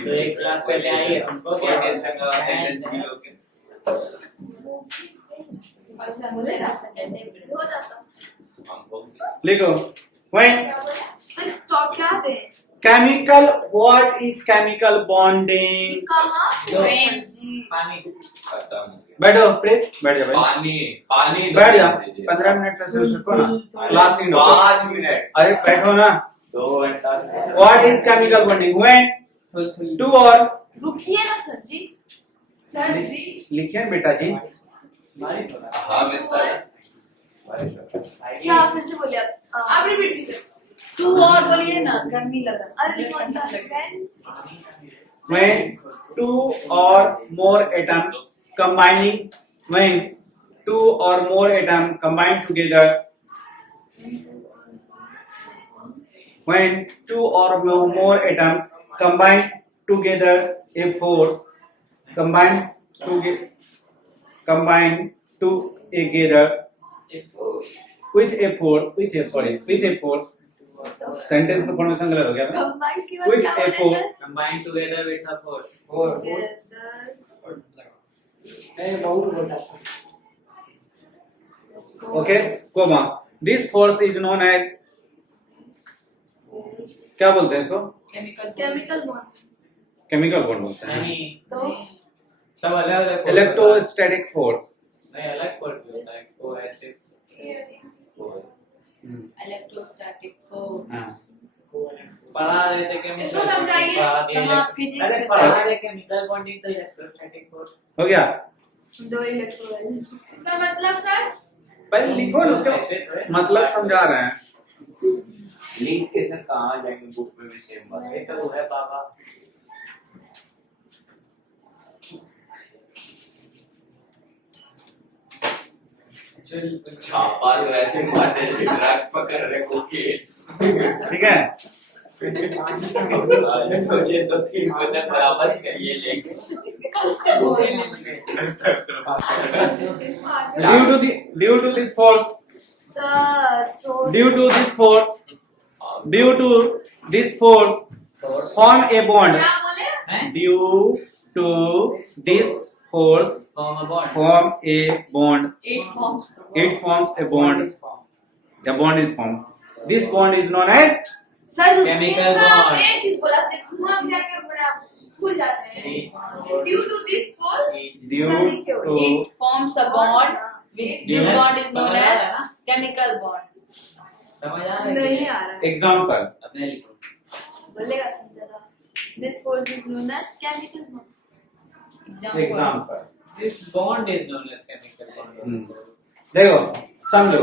तो एक क्लास पहले आइए हमको क्या टेंशन अच्छा बोलेगा सेकंड डे पे हो जाता. हमको लिखो व्हेन क्या बोला सर तो क्या दे chemical what is chemical bonding. कहाँ पानी खत्म हो गया. बैठो प्लीज. बैठ जा. पानी पानी बैठ जा. 15 मिनट का सिर्फ रुको ना. Class in 5 minute. अरे बैठो ना. 2 घंटा what is chemical bonding when two और रुकिए ना सर जी. सर जी लिखिए बेटा जी. हाँ मित्र क्या फिर से बोलिए आप रिपीट कीजिए. 2 और बोलिए ना. गर्मी लग रहा है. अरे कौन सा है? when 2 or more atom combining when 2 or more atom combine together when 2 or more atom combine together a force combine together with a force sentence का फॉर्मेशन गलत हो गया था. कंबाइन की बात With क्या a बोले force. Sir? Combine together with a force. बहुत मोटा था। Okay comma this force is known as, क्या बोलते हैं इसको? केमिकल बॉन्ड केमिकल बॉन्ड बोलते हैं। नहीं तो सब अलग अलग इलेक्ट्रोस्टैटिक फोर्स। नहीं अलग फोर्स होता है वो ऐसे इलेक्ट्रोस्टैटिक फोर्स पढ़ा रहे थे केमिकल इसको समझाइए। फिजिक्स अरे में पढ़ा रहे केमिकल बॉन्डिंग तो इलेक्ट्रोस्टैटिक फोर्स हो गया? दो इलेक्ट्रॉन इसका मतलब सर पहले लिखो ना, उसके मतलब समझा रहे हैं। लिंक के सर कहाँ जाएंगे, बुक में भी सेम बात है। ये तो वो है बाबा छापा तो ऐसे मारते जैसे ड्रग्स पकड़ रहे कोकेन। ठीक है। सोचिए 2-3 बंदे बराबर करिए लेके due to this force, sir due to this force form a bond, क्या बोले? हैं due to this force form a bond form a bond, it forms it forms a bond, a bond is formed, this bond is known as sir chemical इनका bond एक चीज बोला थे, घुमा फिरा के बड़ा भूल जाते हैं। Due to this force, due to it forms a bond which this Yes. bond is known समझ आ as रहा है ना? chemical bond समझ आ रहा है नहीं आ रहा है example, अपने लिखो बोलेगा जरा this force is known as chemical bond example। This bond is known as chemical bond देखो समझो,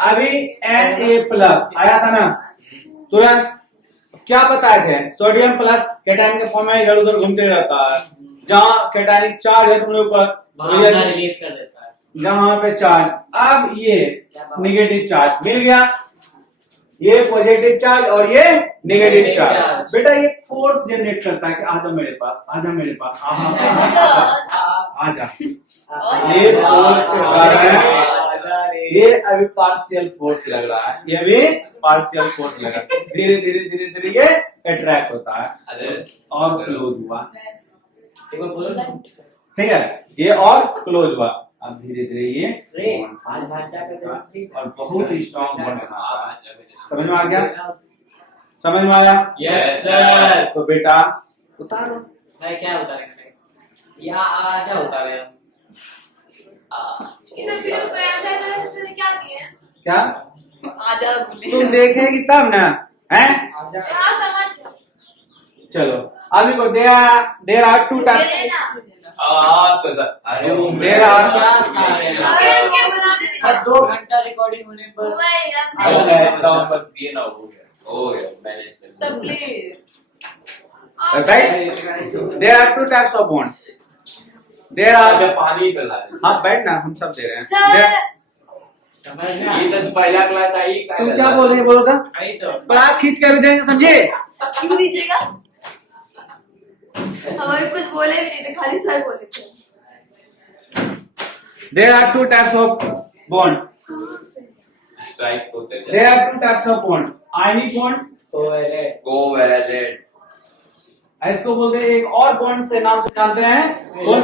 अभी Na+ आया था ना तुरंत, क्या बताए थे? सोडियम प्लस कैटायन के फॉर्म में इधर उधर घूमते रहता है, जहाँ कैटायनिक चार्ज है तुमने ऊपर, वहां रिलीज कर देता है जहाँ पे चार्ज, अब ये निगेटिव चार्ज मिल गया, ये पॉजिटिव चार्ज और ये नेगेटिव चार्ज। बेटा ये फोर्स जनरेट करता है कि आजा मेरे पास, आजा मेरे पास, आजा। ये फोर्स के कारण ये अभी पार्शियल फोर्स लग रहा है, ये भी पार्शियल फोर्स लग रहा है, धीरे धीरे धीरे धीरे ये अट्रैक्ट होता है और क्लोज हुआ। एक बार बोलो ना ठीक है, ये और क्लोज हुआ, अब धीरे धीरे ये रे bond आज form भाषा के होगा तो और बहुत ही स्ट्रॉन्ग बॉन्ड बनाता है। समझ में आ गया? समझ में आया? यस सर तो बेटा उतारो। मैं क्या बता रहे हैं या क्या होता है इधर वीडियो पे ऐसा है ना, इससे क्या दिए? क्या आजा बोले तुम देखेगी तब ना, हैं? हाँ समझ। चलो अभी को देर आर टू टाइप, ये ना तो सर अरे देर आर क्या था सर के बनाने सर 2 घंटा रिकॉर्डिंग होने पर दिए ना, हो गया मैनेज कर तब please right. There are two types of bond, there are, जब पानी पिला हाँ बैठ ना, हम सब दे रहे हैं। सर समझ में ये तो पहला क्लास आई। तुम क्या बोल रहे बोलो तो, आई तो बड़ा खींच कर भी देंगे, समझे? क्यों दीजिएगा हमें कुछ बोले भी नहीं थे, खाली सर बोले थे। There are two types of bond, strike होते हैं there are two types of bond, ionic bond, covalent इसको बोलते हैं, एक और बॉन्ड से नाम से जानते हैं, कौन?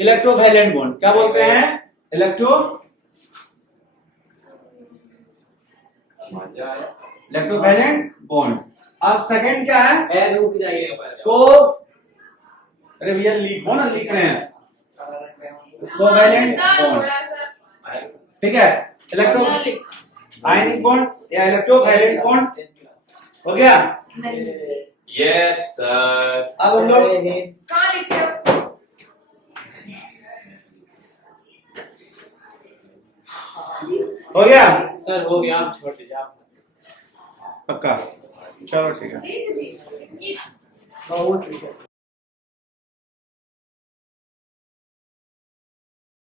Electrovalent bond. क्या बोलते हैं? Electrovalent bond. अब सेकंड क्या है? रुक जाइए तो अरे भैया लिखो ना, लिख रहे हैं, कोवैलेंट बॉन्ड, ठीक है? इलेक्ट्रो आयनिक बॉन्ड या इलेक्ट्रोवैलेंट बॉन्ड हो गया। Yes sir. अब हम लोग कहाँ लिखे हो? हो गया सर हो गया आप छोड़ दीजिए आप पक्का, चलो ठीक है। लिख दी। बहुत